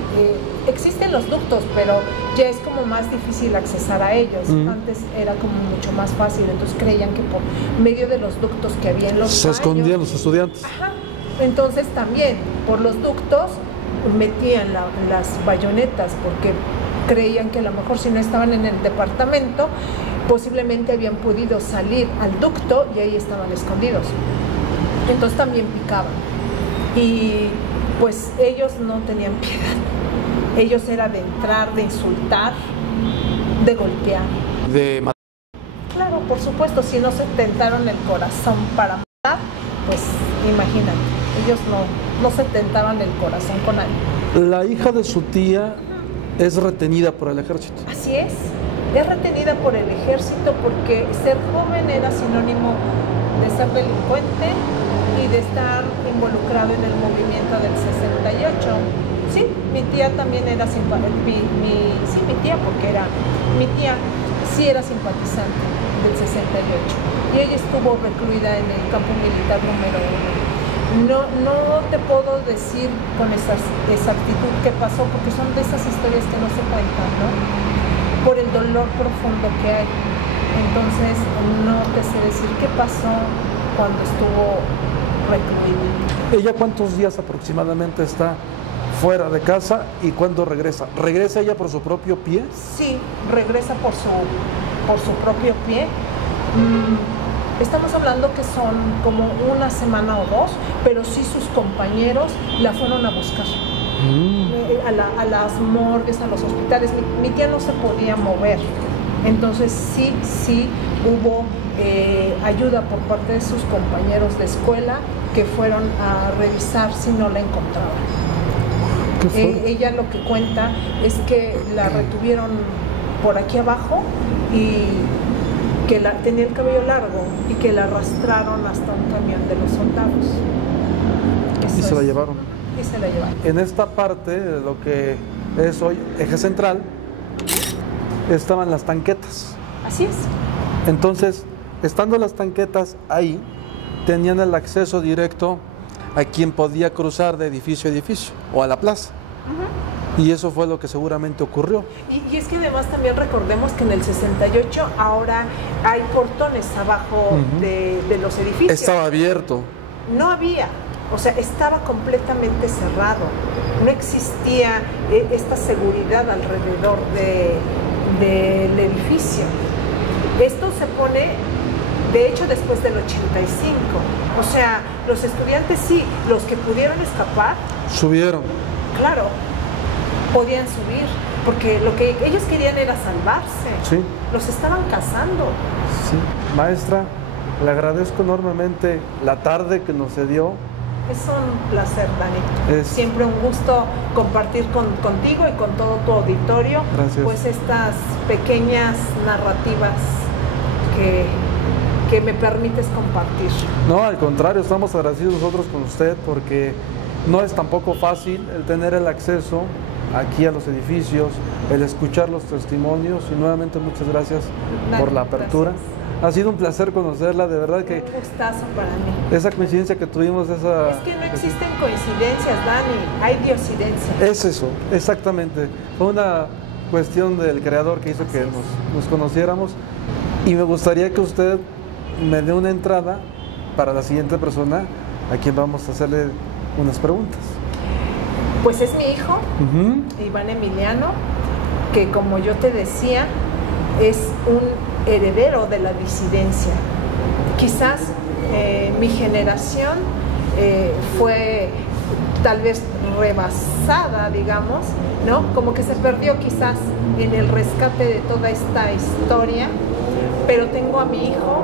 existen los ductos, pero ya es como más difícil accesar a ellos. Antes era como mucho más fácil, entonces creían que por medio de los ductos que había en los se baños, escondían los estudiantes. Ajá. Entonces también por los ductos metían las bayonetas, porque creían que a lo mejor si no estaban en el departamento, posiblemente habían podido salir al ducto y ahí estaban escondidos. Entonces también picaban. Y pues ellos no tenían piedad. Ellos era de entrar, de insultar, de golpear. De matar. Claro, por supuesto, si no se tentaron el corazón para matar, pues imagínate, ellos no se tentaron el corazón con nadie. La hija de su tía es retenida por el ejército. Así es retenida por el ejército porque ser joven era sinónimo de ser delincuente y de estar involucrado en el movimiento del 68. Sí, mi tía también era simpatizante, mi tía sí era simpatizante del 68 y ella estuvo recluida en el campo militar número 1. No te puedo decir con exactitud qué pasó, porque son de esas historias que no se cuentan, ¿no? Por el dolor profundo que hay. Entonces no te sé decir qué pasó cuando estuvo recluida. ¿Ella cuántos días aproximadamente está fuera de casa y cuándo regresa? ¿Regresa ella por su propio pie? Sí, regresa por su propio pie. Estamos hablando que son como una semana o dos, pero sí sus compañeros la fueron a buscar. A las morgues, a los hospitales. Mi tía no se podía mover, entonces sí hubo ayuda por parte de sus compañeros de escuela que fueron a revisar si no la encontraban. Ella lo que cuenta es que la retuvieron por aquí abajo y que tenía el cabello largo y que la arrastraron hasta un camión de los soldados. Y se la llevaron. Y se la llevaron. En esta parte de lo que es hoy Eje Central estaban las tanquetas. Así es. Entonces, estando las tanquetas ahí, tenían el acceso directo a quien podía cruzar de edificio a edificio o a la plaza. Y eso fue lo que seguramente ocurrió. Y es que además también recordemos que en el 68 ahora hay portones abajo de los edificios. Estaba abierto. No había, o sea, estaba completamente cerrado. No existía esta seguridad alrededor del edificio. Esto se pone, de hecho, después del 85. O sea, los estudiantes sí, los que pudieron escapar. Subieron. Claro, podían subir, porque lo que ellos querían era salvarse. Sí. Los estaban cazando. Sí. Maestra, le agradezco enormemente la tarde que nos dio. Es un placer, Dani. Siempre un gusto compartir contigo y con todo tu auditorio. Gracias. Pues estas pequeñas narrativas que me permites compartir. No, al contrario, estamos agradecidos nosotros con usted porque no es tampoco fácil el tener el acceso aquí a los edificios, el escuchar los testimonios y nuevamente muchas gracias por la apertura. Gracias. Ha sido un placer conocerla, de verdad que... Un gustazo para mí. Esa coincidencia que tuvimos, Es que no existen coincidencias, Dani, hay diosidencias. Es eso, exactamente. Fue una cuestión del creador que hizo que nos conociéramos y me gustaría que usted me dé una entrada para la siguiente persona a quien vamos a hacerle unas preguntas. Pues es mi hijo, Iván Emiliano, que como yo te decía, es un heredero de la disidencia. Quizás mi generación fue tal vez rebasada, digamos, ¿no? Como que se perdió quizás en el rescate de toda esta historia, pero tengo a mi hijo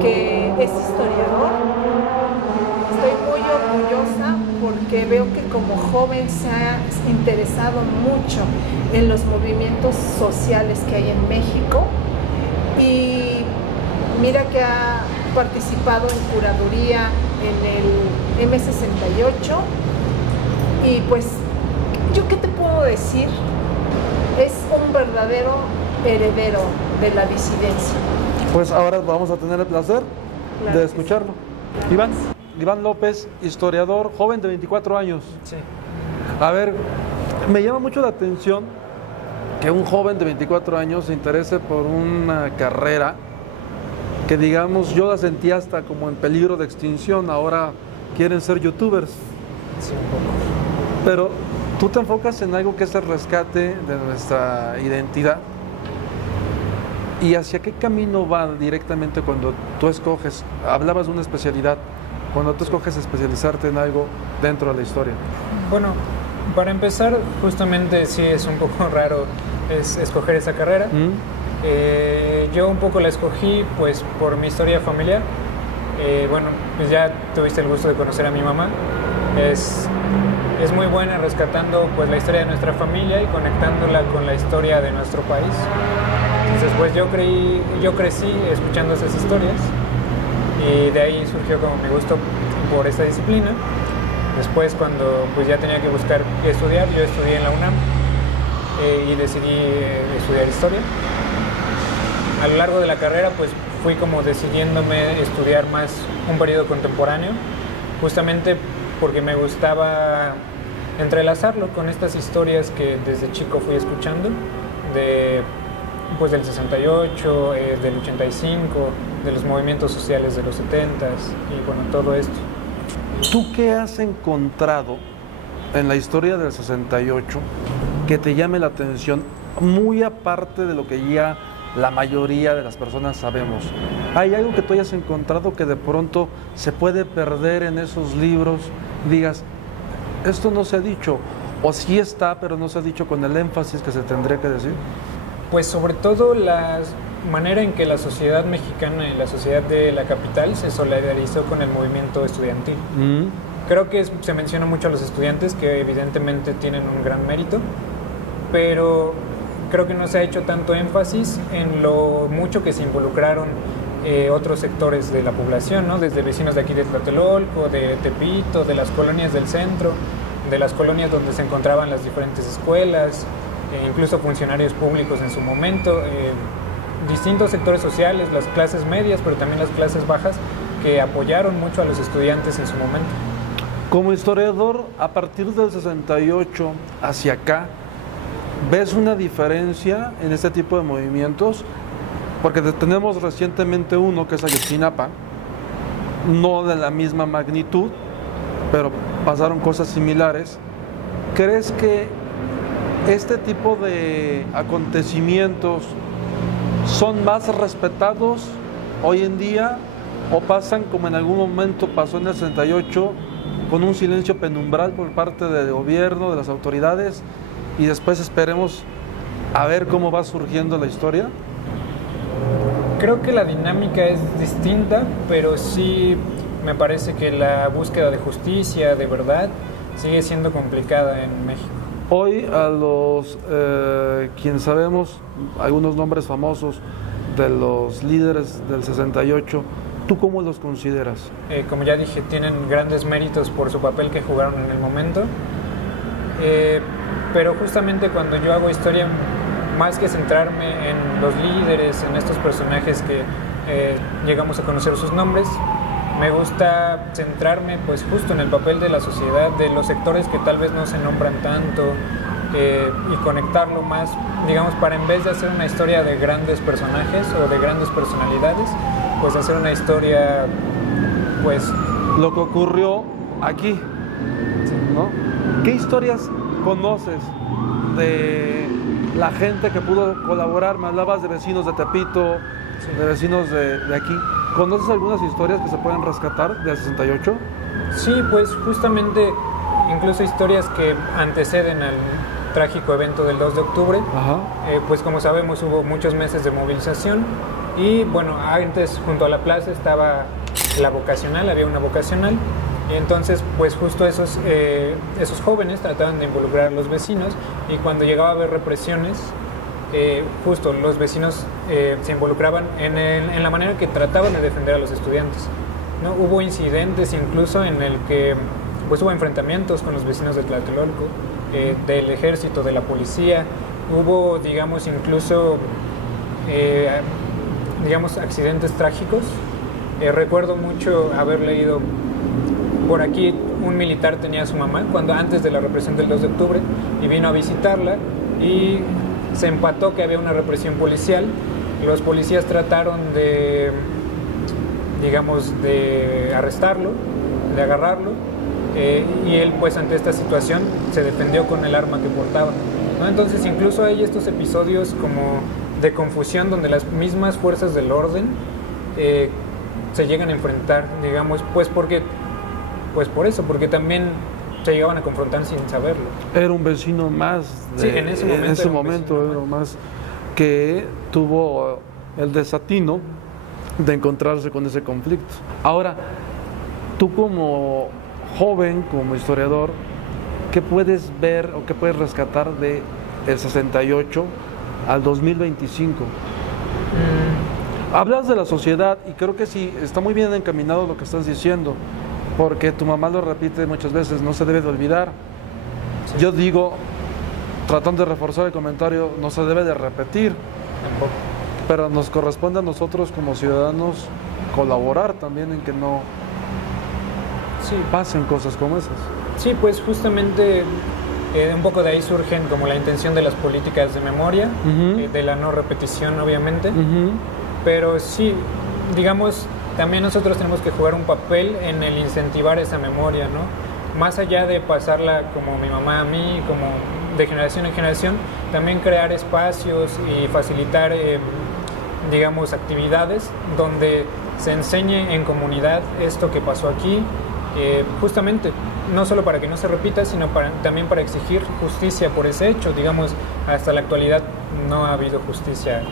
que es historiador. Estoy muy orgullosa porque veo que como joven se ha interesado mucho en los movimientos sociales que hay en México y mira que ha participado en curaduría en el M68 y pues, ¿yo qué te puedo decir? Es un verdadero heredero de la disidencia. Pues ahora vamos a tener el placer de escucharlo. Sí. Iván López, historiador, joven de 24 años. Sí. A ver, me llama mucho la atención que un joven de 24 años se interese por una carrera que, digamos, yo la sentía hasta como en peligro de extinción. Ahora quieren ser youtubers. Sí, un poco. Pero tú te enfocas en algo que es el rescate de nuestra identidad. ¿Y hacia qué camino va directamente cuando tú escoges? Hablabas de una especialidad. Cuando tú escoges especializarte en algo dentro de la historia. Bueno, para empezar, justamente sí es un poco raro escoger esa carrera. Yo un poco la escogí pues por mi historia familiar. Bueno, pues ya tuviste el gusto de conocer a mi mamá. Es muy buena rescatando pues la historia de nuestra familia y conectándola con la historia de nuestro país. Entonces pues yo crecí escuchando esas historias y de ahí surgió como mi gusto por esta disciplina. Después cuando pues ya tenía que buscar qué estudiar, yo estudié en la UNAM y decidí estudiar historia. A lo largo de la carrera pues fui como decidiéndome estudiar más un periodo contemporáneo, justamente porque me gustaba entrelazarlo con estas historias que desde chico fui escuchando, pues del 68, del 85, de los movimientos sociales de los 70s y bueno, todo esto. ¿Tú qué has encontrado en la historia del 68 que te llame la atención, muy aparte de lo que ya la mayoría de las personas sabemos? ¿Hay algo que tú hayas encontrado que de pronto se puede perder en esos libros? Digas, esto no se ha dicho, o sí está, pero no se ha dicho con el énfasis que se tendría que decir. Pues sobre todo la manera en que la sociedad mexicana y la sociedad de la capital se solidarizó con el movimiento estudiantil. Creo que se menciona mucho a los estudiantes, que evidentemente tienen un gran mérito, pero creo que no se ha hecho tanto énfasis en lo mucho que se involucraron otros sectores de la población, ¿no? Desde vecinos de aquí de Tlatelolco, de Tepito, de las colonias del centro, de las colonias donde se encontraban las diferentes escuelas, incluso funcionarios públicos en su momento, distintos sectores sociales, las clases medias, pero también las clases bajas, que apoyaron mucho a los estudiantes en su momento. Como historiador, a partir del 68 hacia acá, ¿ves una diferencia en este tipo de movimientos? Porque tenemos recientemente uno que es Ayotzinapa, no de la misma magnitud, pero pasaron cosas similares. ¿Crees que este tipo de acontecimientos son más respetados hoy en día o pasan como en algún momento pasó en el 68 con un silencio penumbral por parte del gobierno, de las autoridades, y después esperemos a ver cómo va surgiendo la historia? Creo que la dinámica es distinta, pero sí me parece que la búsqueda de justicia, de verdad, sigue siendo complicada en México. Hoy a los, quien sabemos, algunos nombres famosos de los líderes del 68, ¿tú cómo los consideras? Como ya dije, tienen grandes méritos por su papel que jugaron en el momento, pero justamente cuando yo hago historia, más que centrarme en los líderes, en estos personajes que llegamos a conocer sus nombres, me gusta centrarme pues justo en el papel de la sociedad, de los sectores que tal vez no se nombran tanto, y conectarlo más, digamos, para en vez de hacer una historia de grandes personajes o de grandes personalidades, pues hacer una historia, pues... Lo que ocurrió aquí, ¿no? ¿Qué historias conoces de la gente que pudo colaborar? Me hablabas de vecinos de Tepito, sí, de vecinos de aquí. ¿Conoces algunas historias que se pueden rescatar del 68? Sí, pues justamente incluso historias que anteceden al trágico evento del 2 de octubre. Pues como sabemos hubo muchos meses de movilización y bueno, antes junto a la plaza estaba la vocacional, había una vocacional, y entonces pues justo esos jóvenes trataban de involucrar a los vecinos, y cuando llegaba a haber represiones, justo los vecinos se involucraban en la manera que trataban de defender a los estudiantes, ¿no? Hubo incidentes incluso en el que pues hubo enfrentamientos con los vecinos de Tlatelolco, del ejército, de la policía. Hubo, digamos, incluso accidentes trágicos. Recuerdo mucho haber leído por aquí, un militar tenía a su mamá antes de la represión del 2 de octubre, y vino a visitarla y se empató que había una represión policial. Los policías trataron de arrestarlo, de agarrarlo, y él pues ante esta situación se defendió con el arma que portaba, ¿no? Entonces incluso hay estos episodios como de confusión donde las mismas fuerzas del orden se llegan a enfrentar, digamos, porque también se llegaban a confrontar sin saberlo. Era un vecino más en ese momento era más que tuvo el desatino de encontrarse con ese conflicto. Ahora, tú como joven, como historiador, ¿qué puedes ver o qué puedes rescatar de el 68 al 2025? Hablas de la sociedad y creo que sí, está muy bien encaminado lo que estás diciendo, porque tu mamá lo repite muchas veces, no se debe de olvidar. Sí. Yo digo, tratando de reforzar el comentario, no se debe de repetir. Tampoco. Pero nos corresponde a nosotros como ciudadanos colaborar también en que no pasen cosas como esas. Sí, pues justamente un poco de ahí surgen como la intención de las políticas de memoria, de la no repetición obviamente, pero sí, digamos, también nosotros tenemos que jugar un papel en el incentivar esa memoria, ¿no? Más allá de pasarla como mi mamá a mí, como de generación en generación, también crear espacios y facilitar, digamos, actividades donde se enseñe en comunidad esto que pasó aquí, justamente no solo para que no se repita, sino también para exigir justicia por ese hecho. Digamos, hasta la actualidad no ha habido justicia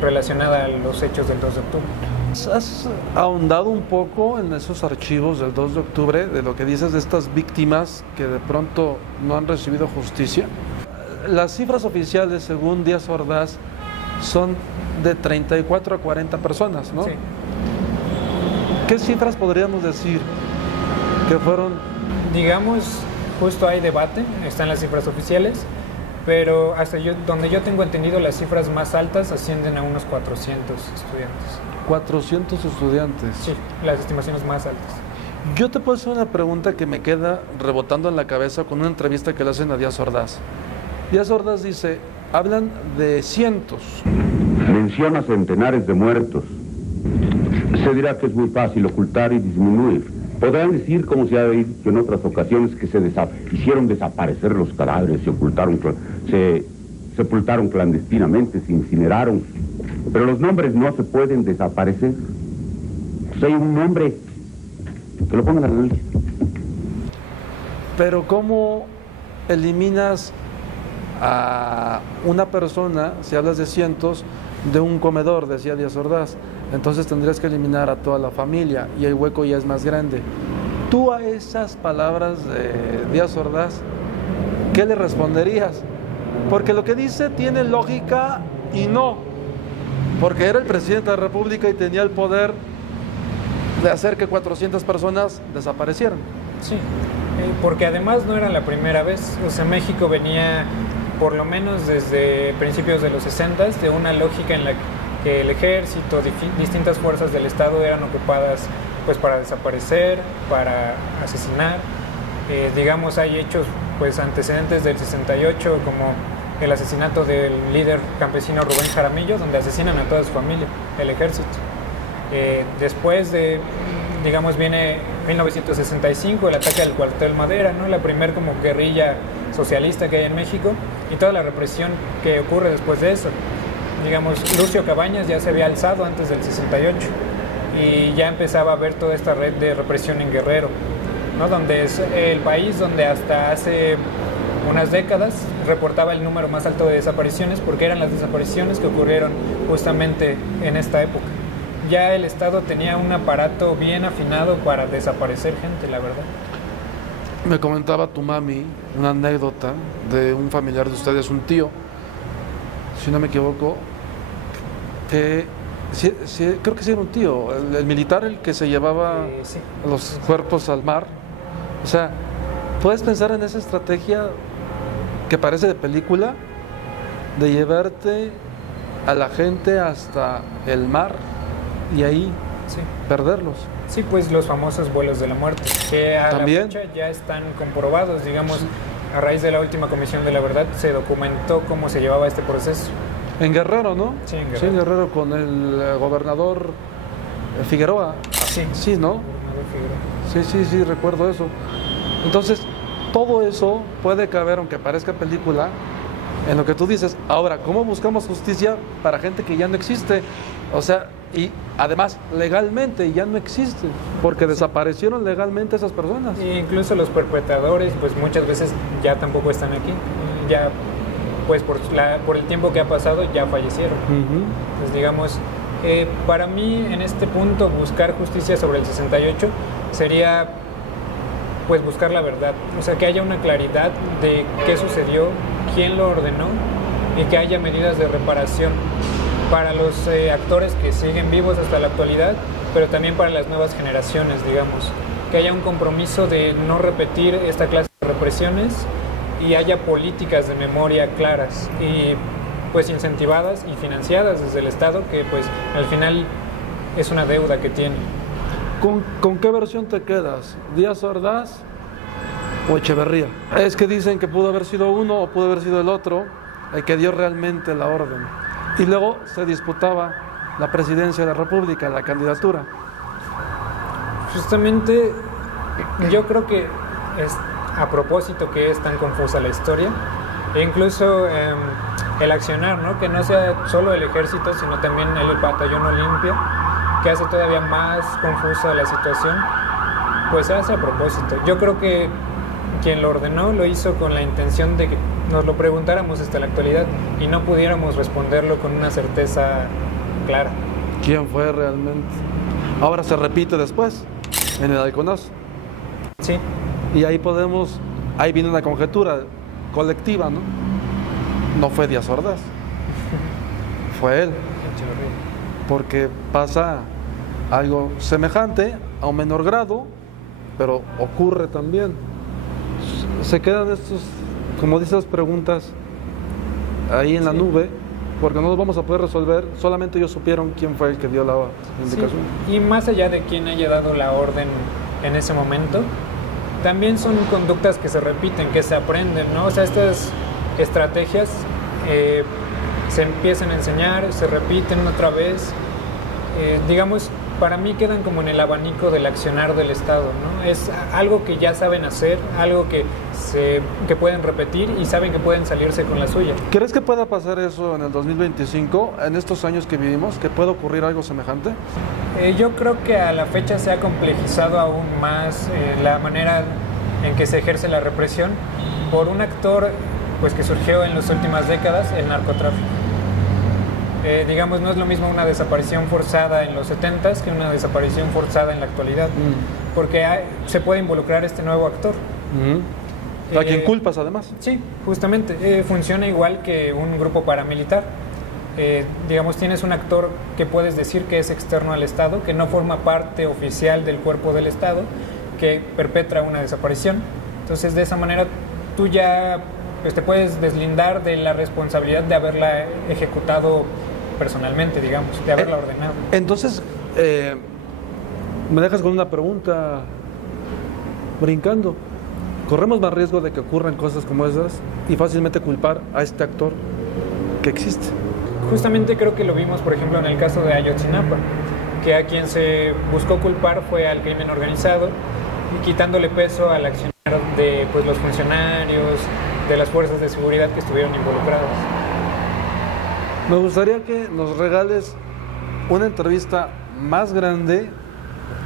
relacionada a los hechos del 2 de octubre. ¿Has ahondado un poco en esos archivos del 2 de octubre, de lo que dices de estas víctimas que de pronto no han recibido justicia? Las cifras oficiales, según Díaz Ordaz, son de 34 a 40 personas, ¿no? Sí. ¿Qué cifras podríamos decir que fueron? Digamos, justo hay debate, están las cifras oficiales, pero donde yo tengo entendido, las cifras más altas ascienden a unos 400 estudiantes. 400 estudiantes. Sí, las estimaciones más altas. Yo te puedo hacer una pregunta que me queda rebotando en la cabeza con una entrevista que le hacen a Díaz Ordaz. Díaz Ordaz dice, hablan de cientos. Menciona centenares de muertos. Se dirá que es muy fácil ocultar y disminuir. Podrán decir, como se ha dicho en otras ocasiones, que hicieron desaparecer los cadáveres, se sepultaron clandestinamente, se incineraron. Pero los nombres no se pueden desaparecer. Pues hay un nombre, que lo pongan a la lista. Pero ¿cómo eliminas a una persona, si hablas de cientos, de un comedor, decía Díaz Ordaz? Entonces tendrías que eliminar a toda la familia y el hueco ya es más grande. Tú a esas palabras de Díaz Ordaz, ¿qué le responderías? Porque lo que dice tiene lógica y no, porque era el presidente de la República y tenía el poder de hacer que 400 personas desaparecieran. Sí, porque además no era la primera vez. O sea, México venía, por lo menos desde principios de los 60s, de una lógica en la que el ejército, distintas fuerzas del Estado eran ocupadas pues para desaparecer, para asesinar. Digamos, hay hechos pues antecedentes del 68, como el asesinato del líder campesino Rubén Jaramillo, donde asesinan a toda su familia, el ejército. Después de, digamos, viene 1965, el ataque al cuartel Madera, ¿no? La primer como guerrilla socialista que hay en México, y toda la represión que ocurre después de eso. Digamos, Lucio Cabañas ya se había alzado antes del 68 y ya empezaba a haber toda esta red de represión en Guerrero. ¿no? Donde es el país donde hasta hace unas décadas reportaba el número más alto de desapariciones, porque eran las desapariciones que ocurrieron justamente en esta época. Ya el Estado tenía un aparato bien afinado para desaparecer gente, la verdad. Me comentaba tu mami una anécdota de un familiar de ustedes, un tío, si no me equivoco, que creo que sí era un tío, el militar, el que se llevaba Sí. los cuerpos al mar. O sea, puedes pensar en esa estrategia que parece de película, de llevarte a la gente hasta el mar y ahí Sí. perderlos. Sí, pues los famosos vuelos de la muerte, que a ¿También? la fecha ya están comprobados, digamos, a raíz de la última Comisión de la Verdad se documentó cómo se llevaba este proceso. En Guerrero, ¿no? Sí, en Guerrero. Sí, en Guerrero con el gobernador Figueroa. Sí. Sí, ¿no? Sí, recuerdo eso. Entonces, todo eso puede caber, aunque parezca película, en lo que tú dices. Ahora, ¿cómo buscamos justicia para gente que ya no existe? O sea, y además legalmente ya no existe, porque desaparecieron legalmente esas personas. E incluso los perpetradores, pues muchas veces ya tampoco están aquí. Ya, pues por el tiempo que ha pasado, ya fallecieron. Pues digamos, para mí en este punto buscar justicia sobre el 68 sería pues buscar la verdad, o sea, que haya una claridad de qué sucedió, quién lo ordenó y que haya medidas de reparación para los actores que siguen vivos hasta la actualidad, pero también para las nuevas generaciones, digamos, que haya un compromiso de no repetir esta clase de represiones y haya políticas de memoria claras y pues incentivadas y financiadas desde el Estado, que pues al final es una deuda que tiene. ¿Con qué versión te quedas? ¿Díaz Ordaz o Echeverría? Es que dicen que pudo haber sido uno o pudo haber sido el otro el que dio realmente la orden. Y luego se disputaba la presidencia de la República, la candidatura. Justamente yo creo que es a propósito que es tan confusa la historia, e incluso el accionar, ¿no? Que no sea solo el ejército, sino también el batallón Olimpia, que hace todavía más confusa la situación, pues se hace a propósito. Yo creo que quien lo ordenó lo hizo con la intención de que nos lo preguntáramos hasta la actualidad y no pudiéramos responderlo con una certeza clara. ¿Quién fue realmente? Ahora se repite después, en el halconazo. Sí. Y ahí viene una conjetura colectiva, ¿no? No fue Díaz Ordaz, fue él. Porque pasa algo semejante a un menor grado, pero ocurre también. Se quedan estos, como dices, preguntas ahí en la nube, porque no los vamos a poder resolver. Solamente ellos supieron quién fue el que dio la indicación. Sí. Y más allá de quién haya dado la orden en ese momento, también son conductas que se repiten, que se aprenden, ¿no? O sea, estas estrategias se empiezan a enseñar, se repiten otra vez. Digamos, para mí quedan como en el abanico del accionar del Estado, ¿no? Es algo que ya saben hacer, algo que pueden repetir y saben que pueden salirse con la suya. ¿Crees que pueda pasar eso en el 2025, en estos años que vivimos, que pueda ocurrir algo semejante? Yo creo que a la fecha se ha complejizado aún más la manera en que se ejerce la represión por un actor pues, que surgió en las últimas décadas, el narcotráfico. Digamos, no es lo mismo una desaparición forzada en los 70s que una desaparición forzada en la actualidad, porque se puede involucrar este nuevo actor. ¿A quién culpas además? Sí, justamente, funciona igual que un grupo paramilitar. Digamos, tienes un actor que puedes decir que es externo al Estado, que no forma parte oficial del cuerpo del Estado, que perpetra una desaparición. Entonces, de esa manera, tú ya pues, te puedes deslindar de la responsabilidad de haberla ejecutado personalmente, digamos, de haberla ordenado. Entonces, me dejas con una pregunta brincando. ¿Corremos más riesgo de que ocurran cosas como esas y fácilmente culpar a este actor que existe? Justamente creo que lo vimos, por ejemplo, en el caso de Ayotzinapa, que a quien se buscó culpar fue al crimen organizado y quitándole peso al accionar de pues, los funcionarios, de las fuerzas de seguridad que estuvieron involucradas. Me gustaría que nos regales una entrevista más grande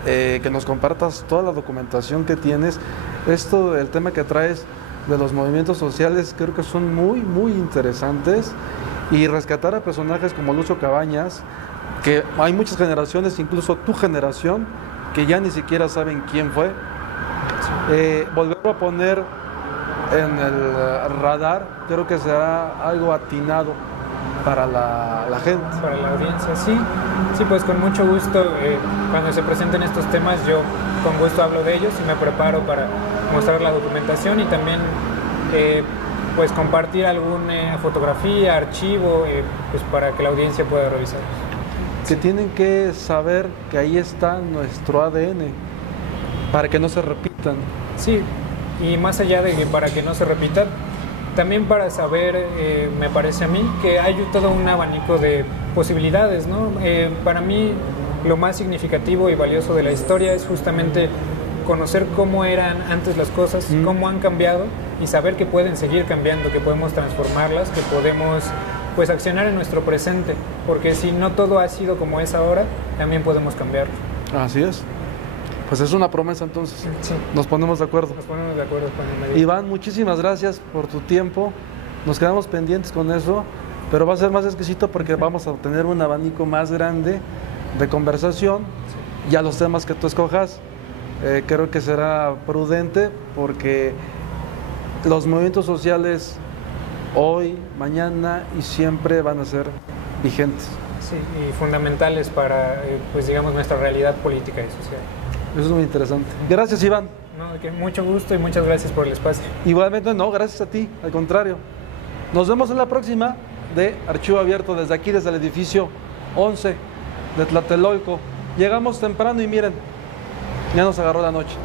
que nos compartas toda la documentación que tienes. Esto, el tema que traes de los movimientos sociales, creo que son muy, muy interesantes, y rescatar a personajes como Lucio Cabañas, que hay muchas generaciones, incluso tu generación, que ya ni siquiera saben quién fue. Volverlo a poner en el radar, creo que será algo atinado para la gente. Para la audiencia, sí, pues con mucho gusto, cuando se presenten estos temas, yo con gusto hablo de ellos y me preparo para mostrar la documentación y también pues compartir alguna fotografía, archivo, pues para que la audiencia pueda revisar. Que tienen que saber que ahí está nuestro ADN, para que no se repitan. Sí, y más allá de que para que no se repitan, también para saber, me parece a mí, que hay todo un abanico de posibilidades, ¿no? Para mí, lo más significativo y valioso de la historia es justamente conocer cómo eran antes las cosas, cómo han cambiado, y saber que pueden seguir cambiando, que podemos transformarlas, que podemos pues accionar en nuestro presente, porque si no todo ha sido como es ahora, también podemos cambiarlo. Así es. Pues es una promesa entonces. Sí. Nos ponemos de acuerdo. Nos ponemos de acuerdo con el Iván, muchísimas gracias por tu tiempo. Nos quedamos pendientes con eso, pero va a ser más exquisito porque vamos a tener un abanico más grande de conversación. Sí. Y a los temas que tú escojas, creo que será prudente, porque los movimientos sociales hoy, mañana y siempre van a ser vigentes. Sí, y fundamentales para, pues digamos, nuestra realidad política y social. Eso es muy interesante. Gracias, Iván. No, que mucho gusto y muchas gracias por el espacio. Igualmente, no, gracias a ti, al contrario. Nos vemos en la próxima de Archivo Abierto, desde aquí, desde el edificio 11 de Tlatelolco. Llegamos temprano y miren, ya nos agarró la noche.